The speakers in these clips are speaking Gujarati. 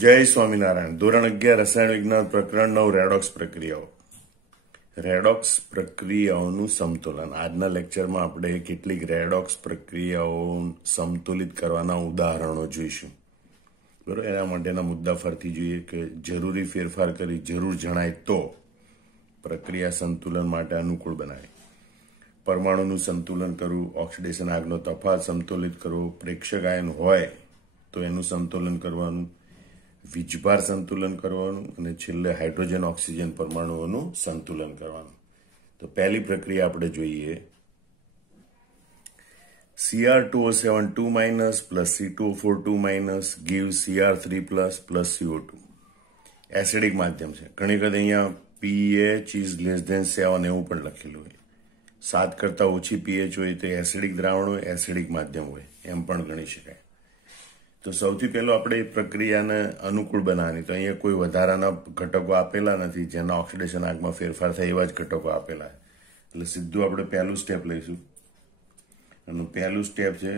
જય સ્વામિનારાયણ. ધોરણ 11 રસાયણ વિજ્ઞાન પ્રકરણ 9 રેડોક્સ પ્રક્રિયાઓ. રેડોક્સ પ્રક્રિયાઓનું સમતોલન. આજના લેક્ચરમાં આપણે કેટલીક રેડોક્સ પ્રક્રિયાઓ સમતુલિત કરવાના ઉદાહરણો જોઈશું. બરોબર, એના માટેના મુદ્દા ફરતી જોઈએ કે જરૂરી ફેરફાર કરી જરૂર જણાય તો પ્રક્રિયા સંતુલન માટે અનુકૂળ બનાવે. પરમાણુનું સંતુલન કરવું, ઓક્સિડેશન આગનો તફાવત સમતુલિત કરવો, પ્રેક્ષક આયન હોય તો એનું સંતુલન કરવાનું, વીજભાર સંતુલન કરવાનું અને છેલ્લે હાઇડ્રોજન ઓક્સિજન પરમાણુઓનું સંતુલન કરવાનું. તો પહેલી પ્રક્રિયા આપણે જોઈએ. Cr2O7 2- plus C2O4 2- gives Cr3 plus CO2. Acidic માધ્યમ છે. ઘણી વખત અહીંયા pH is less than 7 એવું પણ લખેલું હોય. 7 કરતા ઓછી pH હોય તો એસિડિક દ્રાવણ હોય, એસિડિક માધ્યમ હોય એમ પણ ગણી શકાય. તો સૌથી પહેલો આપણે પ્રક્રિયાને અનુકૂળ બનાવવાની. તો અહીંયા કોઈ વધારાના ઘટકો આપેલા નથી, જેના ઓક્સિડેશન આંકમાં ફેરફાર થાય એવા જ ઘટકો આપેલા. એટલે સીધું આપણે પહેલું સ્ટેપ લઈશું. અને પહેલું સ્ટેપ છે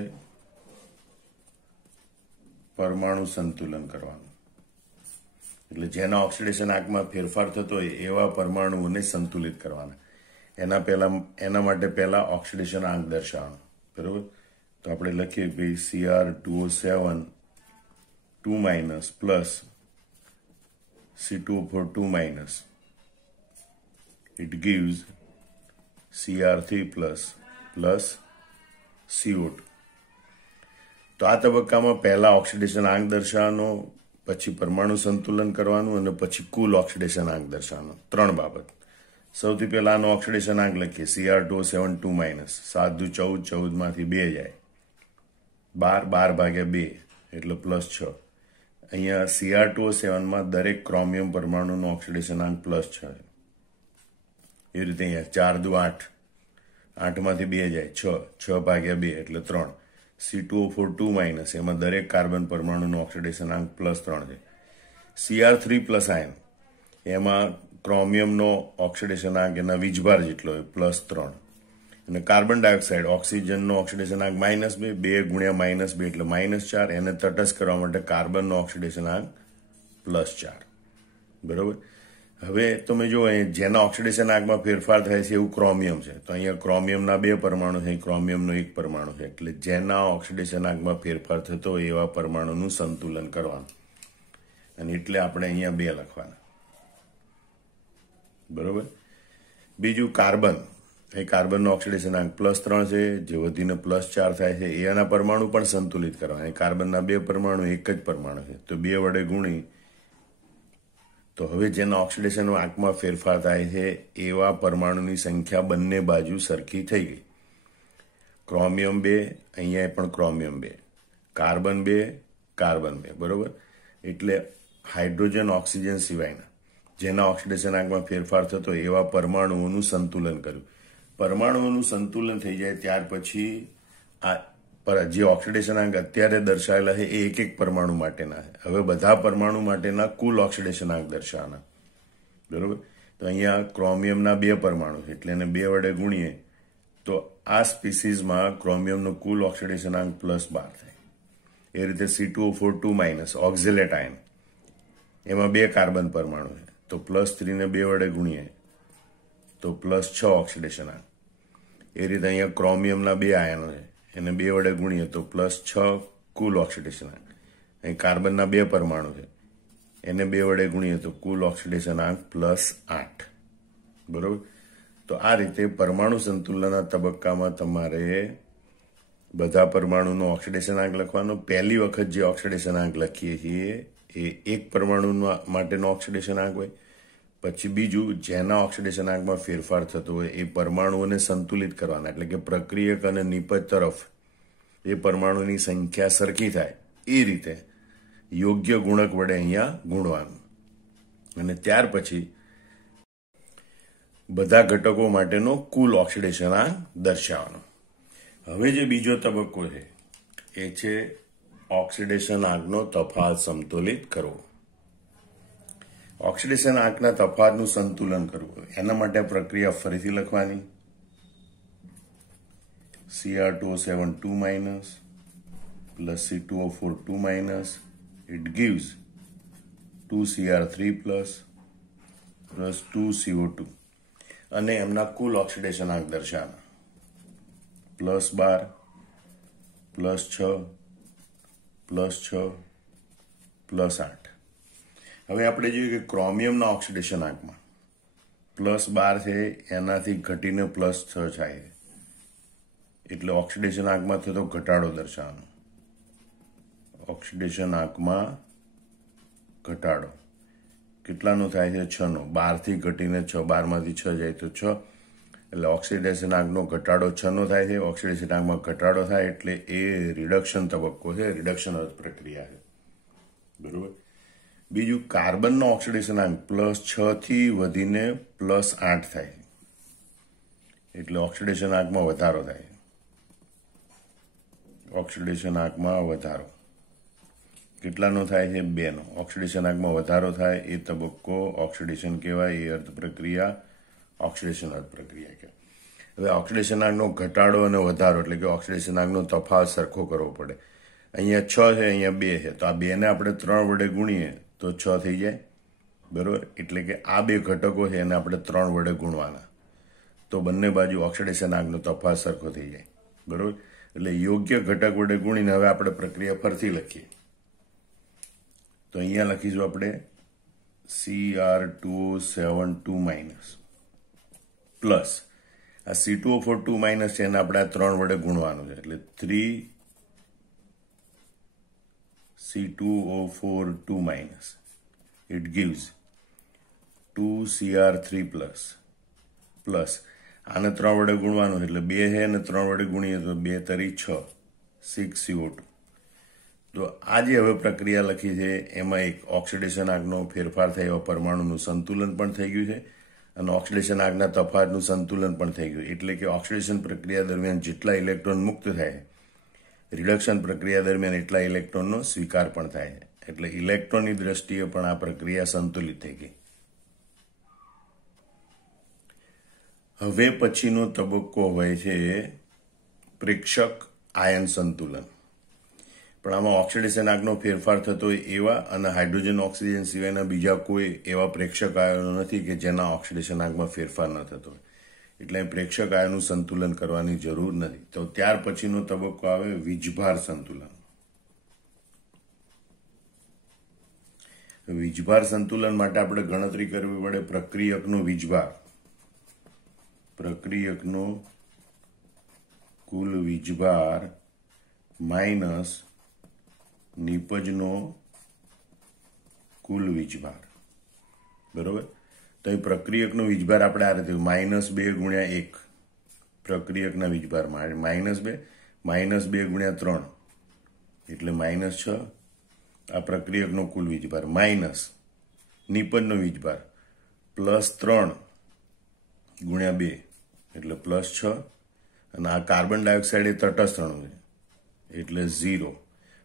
પરમાણુ સંતુલન કરવાનું. એટલે જેના ઓક્સિડેશન આંકમાં ફેરફાર થતો હોય એવા પરમાણુઓને સંતુલિત કરવાના. એના માટે પહેલા ઓક્સિડેશન આંક દર્શાવવાનો. બરોબર, તો આપણે લખીએ ભાઈ Cr2O7 2- plus C2O4 2-. It gives Cr3 plus CO2. તો આ તબક્કામાં પહેલા ઓક્સિડેશન આંક દર્શાવવાનો, પછી પરમાણુ સંતુલન કરવાનું અને પછી કુલ ઓક્સિડેશન આંક દર્શાવવાનો. 3 બાબત. સૌથી પહેલા આનો ઓક્સિડેશન આંક લખીએ. Cr2O7 2- 7 દુ 14, 14 માંથી 2 જાય, 12 ભાગ્યા 2 એટલે +6. અહીંયા Cr2O7 માં દરેક ક્રોમિયમ પરમાણુનો ઓક્સિડેશન આંક +6. એ રીતે અહીંયા 4 દુ 8, 8 માંથી 2 જાય 6, 6 ભાગ્યા 2 એટલે 3. C2O4 2- એમાં દરેક કાર્બન પરમાણુનો ઓક્સિડેશન આંક +3 છે. Cr3 પ્લસ આયન એમાં ક્રોમિયમનો ઓક્સિડેશન આંક એના વીજભાર જેટલો હોય +3. અને કાર્બન ડાયોક્સાઇડ ઓક્સિજનનો ઓક્સિડેશન આંક -2, 2 ગુણ્યા -2 એટલે -4. એને તટસ્થ કરવા માટે કાર્બનનો ઓક્સિડેશન આંક +4. બરોબર. હવે તમે જો જેના ઓક્સિડેશન આંકમાં ફેરફાર થાય છે એવું ક્રોમિયમ છે. તો અહીંયા ક્રોમિયમના 2 પરમાણુ છે, ક્રોમિયમનો 1 પરમાણુ છે. એટલે જેના ઓક્સિડેશન આંકમાં ફેરફાર થતો હોય એવા પરમાણુનું સંતુલન કરવાનું. અને એટલે આપણે અહીંયા 2 લખવાના. બરોબર. બીજું કાર્બન. એ કાર્બનનો ઓક્સિડેશન આંક +3 છે, જે વધીને +4 થાય છે. એના પરમાણુ પણ સંતુલિત કરવા. કાર્બનના 2 પરમાણુ, એક જ પરમાણુ છે, તો 2 વડે ગુણી. તો હવે જેના ઓક્સિડેશન આંકમાં ફેરફાર થાય છે એવા પરમાણુની સંખ્યા બંને બાજુ સરખી થઈ ગઈ. ક્રોમિયમ 2, અહીંયા પણ ક્રોમિયમ 2, કાર્બન 2, કાર્બન 2. બરોબર. એટલે હાઇડ્રોજન ઓક્સિજન સિવાયના જેના ઓક્સિડેશન આંકમાં ફેરફાર થતો એવા પરમાણુઓનું સંતુલન કર્યું. પરમાણુઓનું સંતુલન થઈ જાય ત્યાર પછી જે ઓક્સિડેશન આંક અત્યારે દર્શાવેલા છે એ એક પરમાણુ માટેના છે. હવે બધા પરમાણુ માટેના કુલ ઓક્સિડેશન આંક દર્શાવવાના. બરોબર. તો અહીંયા ક્રોમિયમના 2 પરમાણુ છે એટલે એને 2 વડે ગુણીએ તો આ સ્પીસીઝમાં ક્રોમિયમનો કુલ ઓક્સિડેશન આંક +12 થાય. એ રીતે C2O4 2- ઓક્ઝેલેટ આયન એમાં 2 કાર્બન પરમાણુ છે, તો +3 ને 2 વડે ગુણીએ તો +6 ઓક્સિડેશન આંક. એ રીતે અહીંયા ક્રોમિયમના 2 આયનો છે, એને 2 વડે ગુણીએ તો +6 કુલ ઓક્સિડેશન આંક. અહીં કાર્બનના 2 પરમાણુ છે, એને 2 વડે ગુણીએ તો કુલ ઓક્સિડેશન આંક +8. બરોબર. તો આ રીતે પરમાણુ સંતુલનના તબક્કામાં તમારે બધા પરમાણુનો ઓક્સિડેશન આંક લખવાનો. પહેલી વખત જે ઓક્સિડેશન આંક લખીએ છીએ એ એક પરમાણુ માટેનો ઓક્સિડેશન આંક હોય. પછી બીજું જેના ઓક્સિડેશન આંકમાં ફેરફાર થતો હોય એ પરમાણુઓને સંતુલિત કરવાના. એટલે કે પ્રક્રિયક અને નિપજ તરફ એ પરમાણુની સંખ્યા સરખી થાય એ રીતે યોગ્ય ગુણક વડે અહીંયા ગુણવાનું. અને ત્યાર પછી બધા ઘટકો માટેનો કુલ ઓક્સિડેશન આંક દર્શાવવાનો. હવે જે બીજો તબક્કો છે એ છે ઓક્સિડેશન આંકનો તફાવત સમતુલિત કરવો. ઓક્સિડેશન આંકના તફાવતનું સંતુલન કરવું. એના માટે પ્રક્રિયા ફરીથી લખવાની. Cr2O7 2- plus C2O4 2-. It gives 2Cr3 plus 2CO2 અને એમના કુલ ઓક્સિડેશનાંક દર્શાવવાના +12 +6 +6 +8. હવે આપણે જોઈએ કે ક્રોમિયમના ઓક્સિડેશનાંકમાં +12 છે એનાથી ઘટીને +6 થાય એટલે ઓક્સિડેશનાંકમાં થતો ઘટાડો દર્શાવવાનો. ઓક્સિડેશનાંકમાં ઘટાડો કેટલાનો થાય છે? 6 નો. 12 થી ઘટીને 6, 12 માંથી 6 જાય તો 6 એટલે ઓક્સિડેશનાંકનો ઘટાડો 6 નો થાય છે. ઓક્સિડેશનાંકમાં ઘટાડો થાય એટલે એ રિડક્શન તબક્કો છે, રિડક્શન પ્રક્રિયા છે. બરોબર. બીજું કાર્બનનો ઓક્સિડેશનાંક +6 થી વધીને +8 થાય એટલે ઓક્સિડેશનાંકમાં વધારો થાય. ઓક્સિડેશનાંકમાં વધારો કેટલાનો થાય છે? 2 નો. ઓક્સિડેશનાંકમાં વધારો થાય એ તબક્કો ઓક્સિડેશન કહેવાય. એ અર્ધ પ્રક્રિયા ઓક્સિડેશન અર્ધ પ્રક્રિયા કહેવાય. હવે ઓક્સિડેશનાંકનો ઘટાડો અને વધારો એટલે કે ઓક્સિડેશનાંકનો તફાવત સરખો કરવો પડે. અહીંયા 6 છે, અહીંયા 2 છે, તો આ 2 ને આપણે 3 વડે ગુણીએ તો 6 થઈ જાય. બરોબર. એટલે કે આ 2 ઘટકો છે એને આપણે 3 વડે ગુણવાના તો બંને બાજુ ઓક્સિડેશનાંકનો તફાવત સરખો થઈ જાય. બરોબર. એટલે યોગ્ય ઘટક વડે ગુણીને હવે આપણે પ્રક્રિયા ફરતી લખીએ તો અહીંયા લખીશું આપણે Cr2O72- પ્લસ આ C2O42- છે એને આપણે 3 વડે ગુણવાનું છે એટલે 3C2O42- it gives 2Cr3 plus આને 3 વડે ગુણવાનું એટલે 2 છે અને 3 વડે ગુણીએ તો 2 તરી 6 6CO2. તો આ જે હવે પ્રક્રિયા લખી છે એમાં એક ઓક્સિડેશનાંકનો ફેરફાર થયો, પરમાણુનું સંતુલન પણ થઈ ગયું છે અને ઓક્સિડેશનાંકના તફાવતનું સંતુલન પણ થઈ ગયું. એટલે કે ઓક્સિડેશન પ્રક્રિયા દરમિયાન જેટલા ઇલેક્ટ્રોન મુક્ત થાય રિડક્શન પ્રક્રિયા દરમિયાન એટલા ઇલેક્ટ્રોનનો સ્વીકાર પણ થાય. એટલે ઇલેક્ટ્રોનની દ્રષ્ટિએ પણ આ પ્રક્રિયા સંતુલિત થઈ ગઈ. હવે પછીનો તબક્કો હોય છે પ્રેક્ષક આયન સંતુલન. પણ આમાં ઓક્સિડેશનાંકનો ફેરફાર થતો હોય એવા અને હાઇડ્રોજન ઓક્સિજન સિવાયના બીજા કોઈ એવા પ્રેક્ષક આયનો નથી કે જેના ઓક્સિડેશનાંકમાં ફેરફાર ન થતો હોય. એટલે પ્રેક્ષક આયનનું સંતુલન કરવાની જરૂર નથી. તો ત્યાર પછીનો તબક્કો આવે વીજભાર સંતુલન. વીજભાર સંતુલન માટે આપણે ગણતરી કરવી પડે પ્રક્રિયકનો વીજભાર. પ્રક્રિયકનો કુલ વીજભાર માઇનસ નિપજનો કુલ વીજભાર. બરોબર. તો એ પ્રક્રિયકનો વીજભાર આપણે આ રીતે -2 ગુણ્યા 1 પ્રક્રિયકના વીજભાર -2 ગુણ્યા 3 એટલે -6 આ પ્રક્રિયકનો કુલ વીજભાર માઇનસ નિપજનો વીજભાર +3 ગુણ્યા 2 એટલે +6 અને આ કાર્બન ડાયોક્સાઇડ એ તટસ્થ અણુ છે એટલે 0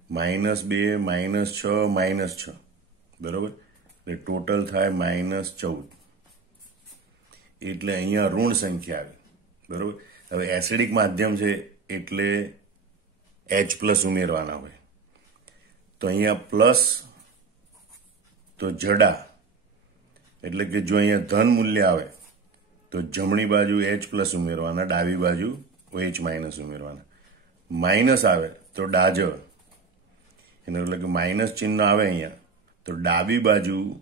-2 -6 બરોબર. એટલે ટોટલ થાય -14 એટલે અહીંયા ઋણ સંખ્યા આવી. બરોબર. હવે એસિડિક માધ્યમ છે એટલે H+ ઉમેરવાના હોય તો અહીંયા પ્લસ તો જડા એટલે કે જો અહીંયા ધન મૂલ્ય આવે તો જમણી બાજુ H+ ઉમેરવાના, ડાબી બાજુ OH- ઉમેરવાના. માઇનસ આવે તો ડાજ એનો એટલે કે માઇનસ ચિહ્ન આવે અહીંયા તો ડાબી બાજુ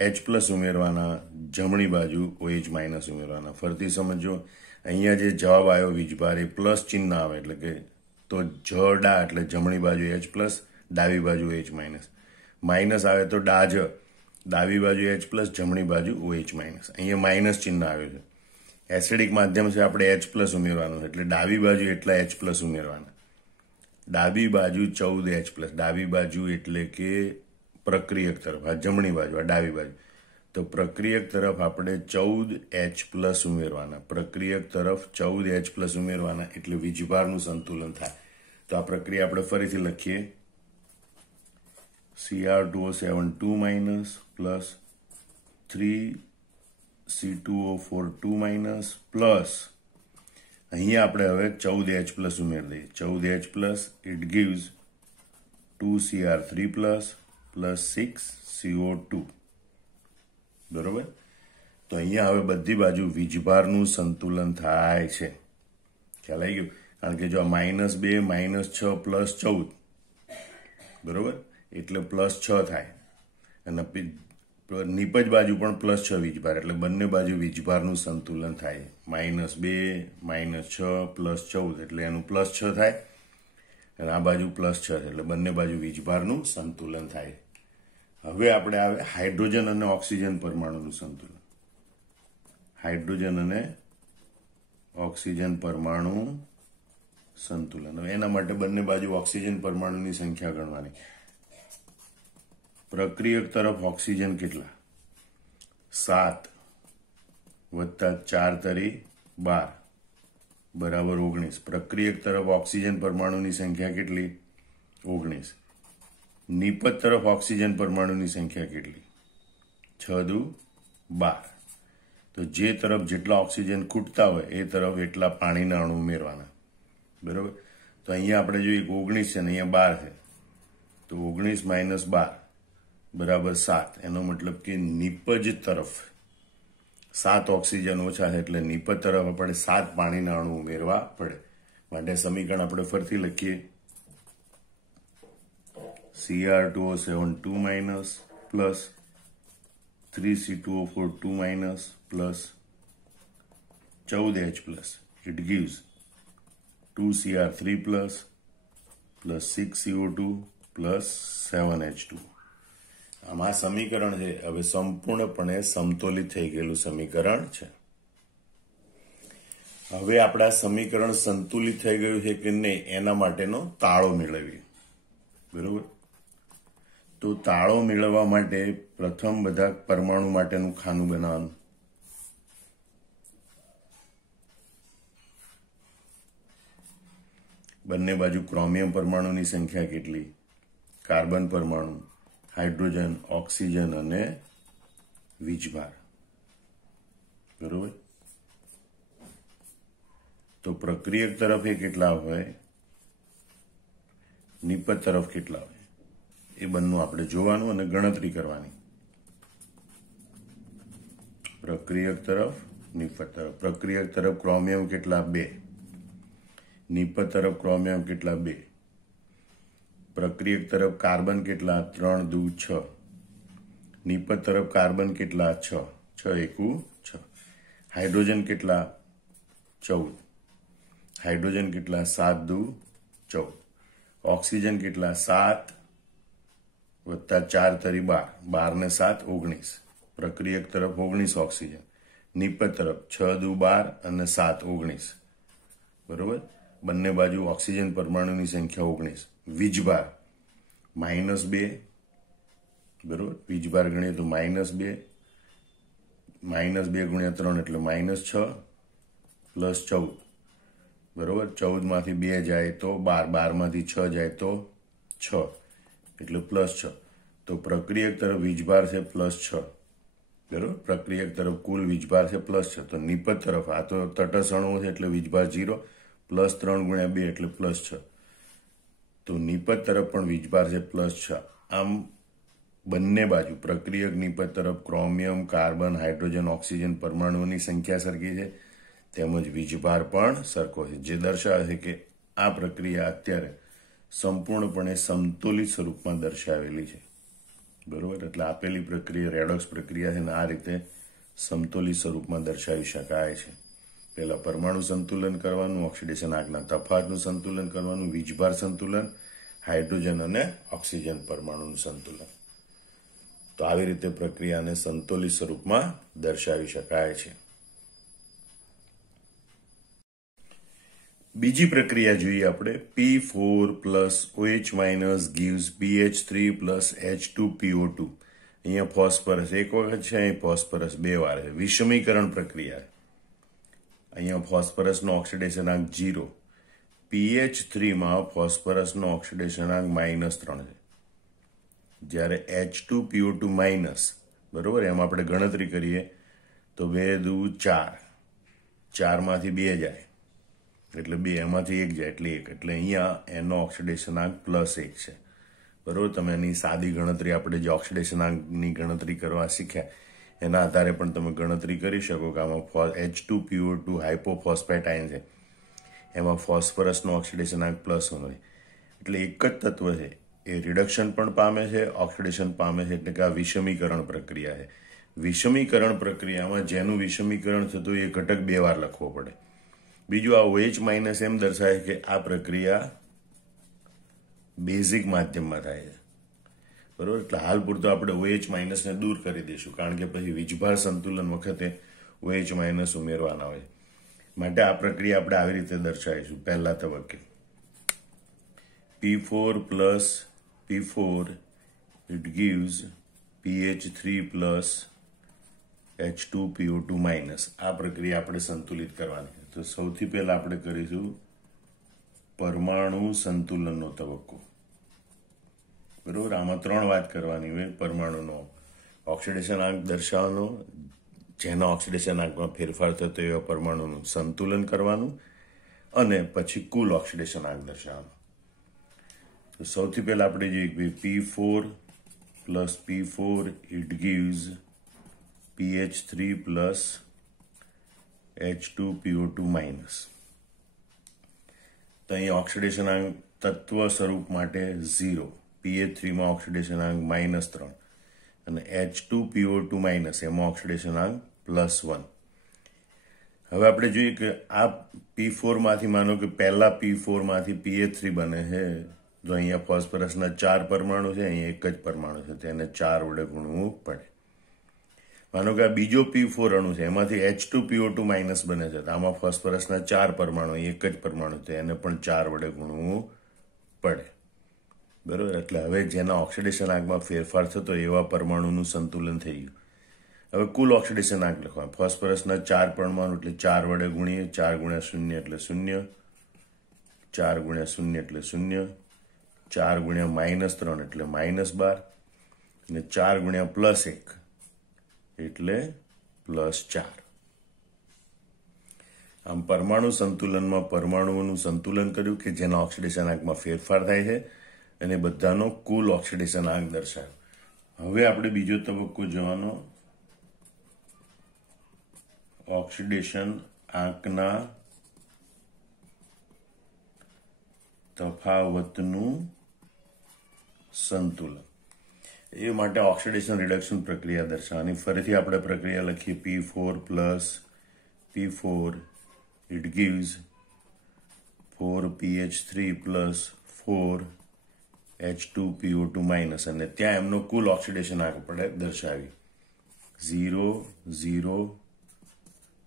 H+ ઉમેરવાના, જમણી બાજુ OH- ઉમેરવાના. ફરતી સમજો. અહીંયા જે જવાબ આવ્યો વીજભાર એ પ્લસ ચિહ્ન આવે એટલે કે તો જડા એટલે જમણી બાજુ H+, ડાબી બાજુ OH-. માઇનસ આવે તો ડાજ, ડાબી બાજુ H+, જમણી બાજુ OH-. અહીંયા માઇનસ ચિહ્ન આવ્યું છે. એસિડિક માધ્યમ છે આપણે H+ ઉમેરવાનું એટલે ડાબી બાજુ એટલા H+ ઉમેરવાના. ડાબી બાજુ 14H+, ડાબી બાજુ એટલે કે પ્રક્રિયક તરફ, આ જમણી બાજુ, આ ડાબી બાજુ. તો પ્રક્રિયક તરફ આપણે 14H+ ઉમેરવાના. પ્રક્રિયક તરફ 14H+ ઉમેરવાના એટલે વીજભારનું સંતુલન થાય. તો આ પ્રક્રિયા આપણે ફરીથી લખીએ Cr2O72- પ્લસ 3C2O42- પ્લસ અહીંયા આપણે હવે 14H+ ઉમેરી દઈએ. 14H+, it gives 2Cr3 plus plus 6CO2 બરોબર. તો અહીંયા હવે બધી બાજુ વીજભારનું સંતુલન થાય છે. ખ્યાલ આવી ગયો? કારણ કે જો -2 -6 પ્લસ 14 બરોબર એટલે +6 થાય અને નીપજ બાજુ પણ +6 વીજભાર એટલે બંને બાજુ વીજભારનું સંતુલન થાય. -2 -6 પ્લસ 14 એટલે એનું +6 થાય અને આ બાજુ +6 એટલે બંને બાજુ વીજભારનું સંતુલન થાય. હવે આપણે આવે હાઇડ્રોજન અને ઓક્સિજન પરમાણુનું સંતુલન. હાઇડ્રોજન અને ઓક્સિજન પરમાણુ સંતુલન. હવે એના માટે બંને બાજુ ઓક્સિજન પરમાણુની સંખ્યા ગણવાની. પ્રક્રિયક તરફ ઓક્સિજન કેટલા? 7 વત્તા 4 તરી 12 બરાબર 19. પ્રક્રિયક તરફ ઓક્સિજન પરમાણુની સંખ્યા કેટલી? 19. નિપજ તરફ ઓક્સિજન પરમાણુની સંખ્યા કેટલી? 6 દુ 12. તો જે તરફ જેટલા ઓક્સિજન ખૂટતા હોય એ તરફ એટલા પાણીના અણુ ઉમેરવાના. બરોબર. તો અહીંયા આપણે જોઈએ 19 છે ને અહીંયા 12 છે. તો 19 - 12 બરાબર 7. એનો મતલબ કે નિપજ તરફ 7 ઓક્સિજન ઓછા છે એટલે નિપજ તરફ આપણે 7 પાણીના અણુ ઉમેરવા પડે. માટે સમીકરણ આપણે ફરીથી લખીએ. Cr2O7 2- plus 3C2O4 2- plus 14H plus. It gives 2Cr3 plus 6CO2 plus 7H2. આમાં સમીકરણ છે હવે સંપૂર્ણપણે સમતોલિત થઈ ગયેલું સમીકરણ છે. હવે આપણા સમીકરણ સંતુલિત થઈ ગયું છે કે નહીં એના માટેનો તાળો મેળવીએ. બરોબર. તો તાળો મેળવવા માટે પ્રથમ બધા પરમાણુ માટેનું ખાનું બનાવવાનું. બંને બાજુ ક્રોમિયમ પરમાણુની સંખ્યા કેટલી? કાર્બન પરમાણુ, હાઇડ્રોજન, ઓક્સિજન અને વીજભાર. બરોબર. તો પ્રક્રિયક તરફ એ કેટલા હોય? નિપજ તરફ કેટલા હોય? એ બંને આપણે જોવાનું અને ગણતરી કરવાની. પ્રક્રિયક તરફ, નિપજ તરફ. પ્રક્રિયક તરફ ક્રોમિયમ કેટલા? 2. નિપજ તરફ ક્રોમિયમ કેટલા? 2. પ્રક્રિયક તરફ કાર્બન કેટલા? 3 દુ 6. નિપજ તરફ કાર્બન કેટલા? 6. 6 એકુ 6. હાઇડ્રોજન કેટલા? 14. હાઇડ્રોજન કેટલા? 7 દુ 14. ઓક્સિજન કેટલા? 7 વત્તા 4 તરી 12. 12 ને 7 19. પ્રક્રિયક તરફ 19 ઓક્સિજન. નિપજ તરફ 6 દુ 12 અને 7 19. બરોબર. બંને બાજુ ઓક્સિજન પરમાણુની સંખ્યા 19. વીજભાર -2. બરોબર. વીજભાર ગણીએ તો -2. -2 ગુણ્યા 3 એટલે -6 પ્લસ 14. બરોબર. 14 માંથી 2 જાય તો 12. 12 માંથી 6 જાય તો 6 એટલે +6. તો પ્રક્રિયક તરફ વીજભાર છે +6. બરોબર. પ્રક્રિયક તરફ કુલ વીજભાર છે +6. તો નિપજ તરફ આ તો તટસ્થ અણુ છે એટલે વીજભાર 0. +3 ગુણ્યા 2 એટલે +6. તો નિપજ તરફ પણ વીજભાર છે +6. આમ બંને બાજુ પ્રક્રિયક નિપજ તરફ ક્રોમિયમ, કાર્બન, હાઇડ્રોજન, ઓક્સિજન પરમાણુઓની સંખ્યા સરખી છે તેમજ વીજભાર પણ સરખો છે, જે દર્શાવે છે કે આ પ્રક્રિયા અત્યારે સંપૂર્ણપણે સમતોલિત સ્વરૂપમાં દર્શાવેલી છે. બરોબર. એટલે આપેલી પ્રક્રિયા રેડોક્સ પ્રક્રિયા છે ને આ રીતે સમતોલિત સ્વરૂપમાં દર્શાવી શકાય છે. પહેલા પરમાણુ સંતુલન કરવાનું, ઓક્સિડેશન આગના તફાવતનું સંતુલન કરવાનું, વીજભાર સંતુલન, હાઇડ્રોજન અને ઓક્સિજન પરમાણુનું સંતુલન. તો આવી રીતે પ્રક્રિયાને સંતુલિત સ્વરૂપમાં દર્શાવી શકાય છે. બીજી પ્રક્રિયા જોઈએ આપણે. P4 plus OH minus gives BH3 plus H2PO2. અહીંયા ફોસ્ફરસ એક વખત છે, અહીં ફોસ્ફરસ 2 વાર છે. વિષમીકરણ પ્રક્રિયા. અહીંયા ફોસ્ફરસનો ઓક્સિડેશનાંક 0. PH3માં ફોસ્ફરસનો ઓક્સિડેશનાંક -3 છે. જ્યારે H2PO2 માઇનસ, બરોબર, એમ આપણે ગણતરી કરીએ તો 2 દુ 4. 4 માંથી 2 જાય એટલે 2, એમાંથી 1 જાય એટલે 1. એટલે અહીંયા એનો ઓક્સિડેશનાંક +1 છે. બરોબર. તમે એની સાદી ગણતરી, આપણે જે ઓક્સિડેશનાંકની ગણતરી કરવા શીખ્યા એના આધારે પણ તમે ગણતરી કરી શકો કે આમાં H2PO2 હાઇપોફોસ્ફેટાઇન છે, એમાં ફોસ્ફરસનો ઓક્સિડેશનાંક +1 હોય, એટલે એક જ તત્વ છે એ રિડક્શન પણ પામે છે, ઓક્સિડેશન પામે છે, એટલે કે આ વિષમીકરણ પ્રક્રિયા છે. વિષમીકરણ પ્રક્રિયામાં જેનું વિષમીકરણ થતું એ ઘટક 2 વાર લખવો પડે. બીજું આ OH- એમ દર્શાવે કે આ પ્રક્રિયા બેઝિક માધ્યમમાં થાય છે, બરોબર. એટલે હાલ પૂરતો આપણે OH- ને દૂર કરી દઈશું, કારણ કે પછી વીજભાર સંતુલન વખતે OH- ઉમેરવાના હોય. માટે આ પ્રક્રિયા આપણે આવી રીતે દર્શાવીશું. પહેલા તબક્કે P4 plus P4 it gives PH3 plus H2PO2 minus. આ પ્રક્રિયા આપણે સંતુલિત કરવાની છે. તો સૌથી પહેલા આપણે કરીશું પરમાણુ સંતુલનનો તબક્કો, બરોબર. આમાં 3 વાત કરવાની હોય. પરમાણુનો ઓક્સિડેશનાંક દર્શાવવાનો, જેના ઓક્સિડેશનાંકમાં ફેરફાર થતો એવા પરમાણુનું સંતુલન કરવાનું, અને પછી કુલ ઓક્સિડેશનાંક દર્શાવવાનો. તો સૌથી પહેલા આપણે જોઈએ P4 plus P4 it gives PH3 plus H2PO2 minus. તો અહીં ઓક્સિડેશનાંક તત્વ સ્વરૂપ માટે 0, PH3 માં ઓક્સિડેશનાંક -3 અને H2PO2 માઇનસ એમાં ઓક્સિડેશનાંક +1. હવે આપણે જોઈએ કે આ P4 માંથી માનો કે પહેલા P4 માંથી PH3 બને છે. જો અહીંયા ફોસ્ફરસના 4 પરમાણુ છે, અહીંયા એક જ પરમાણુ છે, તેને 4 વડે ગુણવું પડે. માનો કે આ બીજો P4 અણુ છે, એમાંથી H2PO2 માઇનસ બને છે, તો આમાં ફોસ્ફરસના 4 પરમાણુ, એક જ પરમાણુ છે, એને પણ 4 વડે ગુણવું પડે, બરોબર. એટલે હવે જેના ઓક્સિડેશનાંકમાં ફેરફાર થતો એવા પરમાણુનું સંતુલન થઈ ગયું. હવે કુલ ઓક્સિડેશનાંક લખવાનું. ફોસ્ફરસના 4 પરમાણુ એટલે 4 વડે ગુણીએ, 4 × 0 એટલે 0, 4 × 0 એટલે 0, 4 × -3 એટલે -12, અને 4 × +1 એટલે +4. આમ પરમાણુ સંતુલનમાં પરમાણુઓનું સંતુલન કર્યું કે જેના ઓક્સિડેશનાંકમાં ફેરફાર થાય છે, અને બધાનો કુલ ઓક્સિડેશનાંક દર્શાવ્યો. હવે આપણે બીજો તબક્કો જોવાનો, ઓક્સિડેશન આંકના તફાવતનું સંતુલન. એ માટે ઓક્સિડેશન રિડક્શન પ્રક્રિયા દર્શાવવાની. ફરીથી આપણે પ્રક્રિયા લખીએ. P4 plus P4 it gives 4PH3 plus 4H2PO2 minus, અને ત્યાં એમનો કુલ ઓક્સિડેશનાંક આપણે દર્શાવી 0, 0,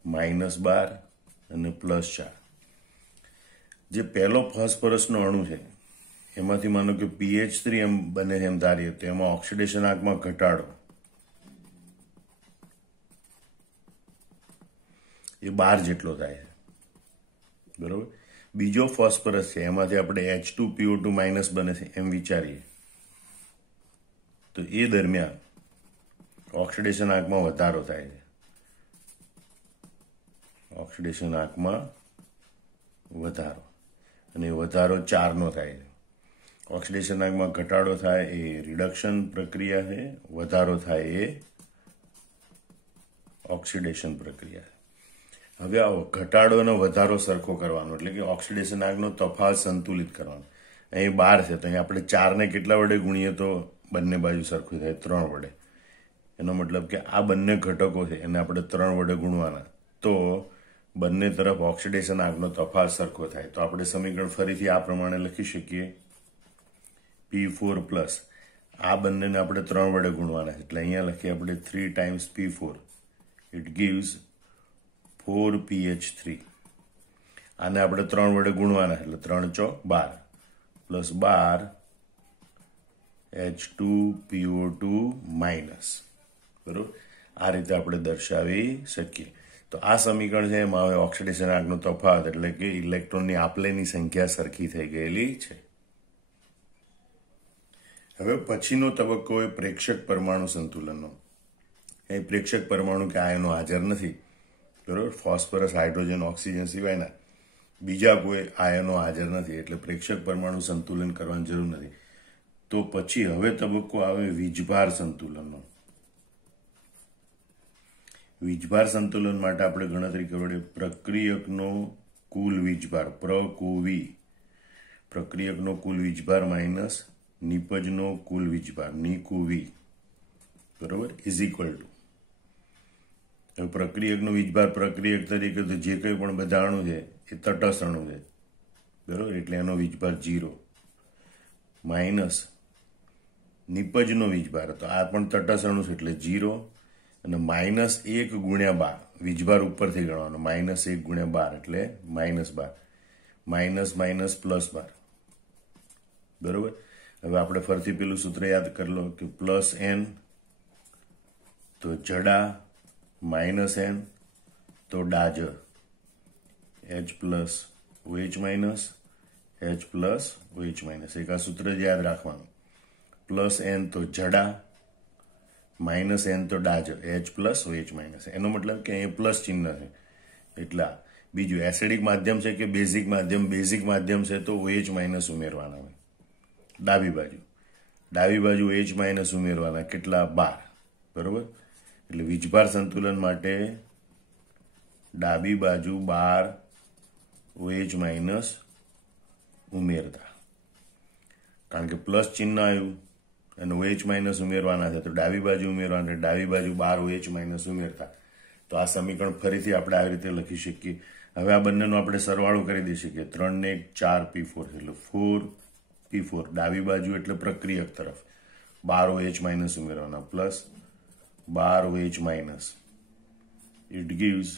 -12 અને +4. જે પહેલો ફોસ્ફરસનો અણુ છે એમાંથી માનો કે PH3 એમ બને એમ ધારીએ તો એમાં ઓક્સિડેશનાંકમાં ઘટાડો એ 12 જેટલો થાય છે, બરોબર. બીજો ફોસ્ફરસ છે, એમાંથી આપણે H2PO2 માઇનસ બને છે એમ વિચારીએ તો એ દરમિયાન ઓક્સિડેશનાંકમાં વધારો થાય છે. ઓક્સિડેશનાંકમાં વધારો, અને વધારો 4 નો થાય છે. ઓક્સિડેશનાંકમાં ઘટાડો થાય એ રિડક્શન પ્રક્રિયા છે, વધારો થાય એ ઓક્સિડેશન પ્રક્રિયા છે. હવે આ ઘટાડો અને વધારો સરખો કરવાનો, એટલે કે ઓક્સિડેશનાંકનો તફાવત સંતુલિત કરવાનો. અહીં 12 છે, તો અહીં આપણે 4 ને કેટલા વડે ગુણીએ તો બંને બાજુ સરખું થાય? 3 વડે. એનો મતલબ કે આ બંને ઘટકો છે એને આપણે 3 વડે ગુણવાના, તો બંને તરફ ઓક્સિડેશનાંકનો તફાવત સરખો થાય. તો આપણે સમીકરણ ફરીથી આ પ્રમાણે લખી શકીએ. P4 પ્લસ આ બંનેને આપણે 3 વડે ગુણવાના છે, એટલે અહીંયા લખીએ આપણે 3 times P4 it gives 4PH3. આને આપણે 3 વડે ગુણવાના, એટલે 3 ચોક 12 પ્લસ 12 H2PO2 માઇનસ, બરોબર. આ રીતે આપણે દર્શાવી શકીએ. તો આ સમીકરણ છે એમાં હવે ઓક્સિડેશનાંકનો તફાવત એટલે કે ઇલેક્ટ્રોનની આપલેની સંખ્યા સરખી થઈ ગયેલી છે. હવે પછીનો તબક્કો એ પ્રેક્ષક પરમાણુ સંતુલનનો. એ પ્રેક્ષક પરમાણુ કે આયનો હાજર નથી, બરોબર. ફોસ્ફરસ, હાઇડ્રોજન, ઓક્સિજન સિવાયના બીજા કોઈ આયનો હાજર નથી, એટલે પ્રેક્ષક પરમાણુ સંતુલન કરવાની જરૂર નથી. તો પછી હવે તબક્કો આવે વીજભાર સંતુલનનો. વીજભાર સંતુલન માટે આપણે ગણતરી કરવી પ્રક્રિયકનો કુલ વીજભાર પ્રકુવી, પ્રક્રિયકનો કુલ વીજભાર માઇનસ નિપજનો કુલ વીજભાર નિકુવી, બરોબર, ઇઝ ઇક્વલ ટુ. હવે પ્રક્રિયકનો વીજભાર પ્રક્રિયક તરીકે તો જે કંઈ પણ બધા અણુ છે એ તટસ્થ અણુ છે, બરોબર, એટલે એનો વીજભાર 0 માઇનસ નિપજનો વીજભાર, તો આ પણ તટસ્થ અણુ છે એટલે 0 અને -1 ગુણ્યા 12, વીજભાર ઉપરથી ગણવાનો, -1 ગુણ્યા 12 એટલે -12, માઇનસ માઇનસ પ્લસ 12, બરોબર. હવે આપણે ફરીથી પેલું સૂત્ર યાદ કરી લો કે +n તો જડા, -n તો ડાજર, H plus OH minus, H plus OH minus. એક આ સૂત્ર જ યાદ રાખવાનું. +n તો જડા, -n તો ડાજર, H પ્લસ OH માઇનસ. એનો મતલબ કે અહીં પ્લસ ચિહ્ન છે એટલે. બીજું એસિડિક માધ્યમ છે કે બેઝિક માધ્યમ, બેઝિક માધ્યમ છે તો OH માઇનસ ઉમેરવાના હોય ડાબી બાજુ OH માઇનસ ઉમેરવાના, કેટલા 12, બરોબર. એટલે વીજભાર સંતુલન માટે ડાબી બાજુ 12 OH માઇનસ ઉમેરતા, કારણ કે પ્લસ ચિહ્ન આવ્યું અને OH માઇનસ ઉમેરવાના છે તો ડાબી બાજુ ઉમેરવાના, ડાબી બાજુ 12 OH માઇનસ ઉમેરતા. તો આ સમીકરણ ફરીથી આપણે આવી રીતે લખી શકીએ. હવે આ બંનેનો આપણે સરવાળો કરી દઈ શકીએ. 3 ને 1 4 P4 એટલે 4P4. ડાબી બાજુ એટલે પ્રક્રિયક તરફ 12 OH માઇનસ ઉમેરવાના plus 12 OH minus, it gives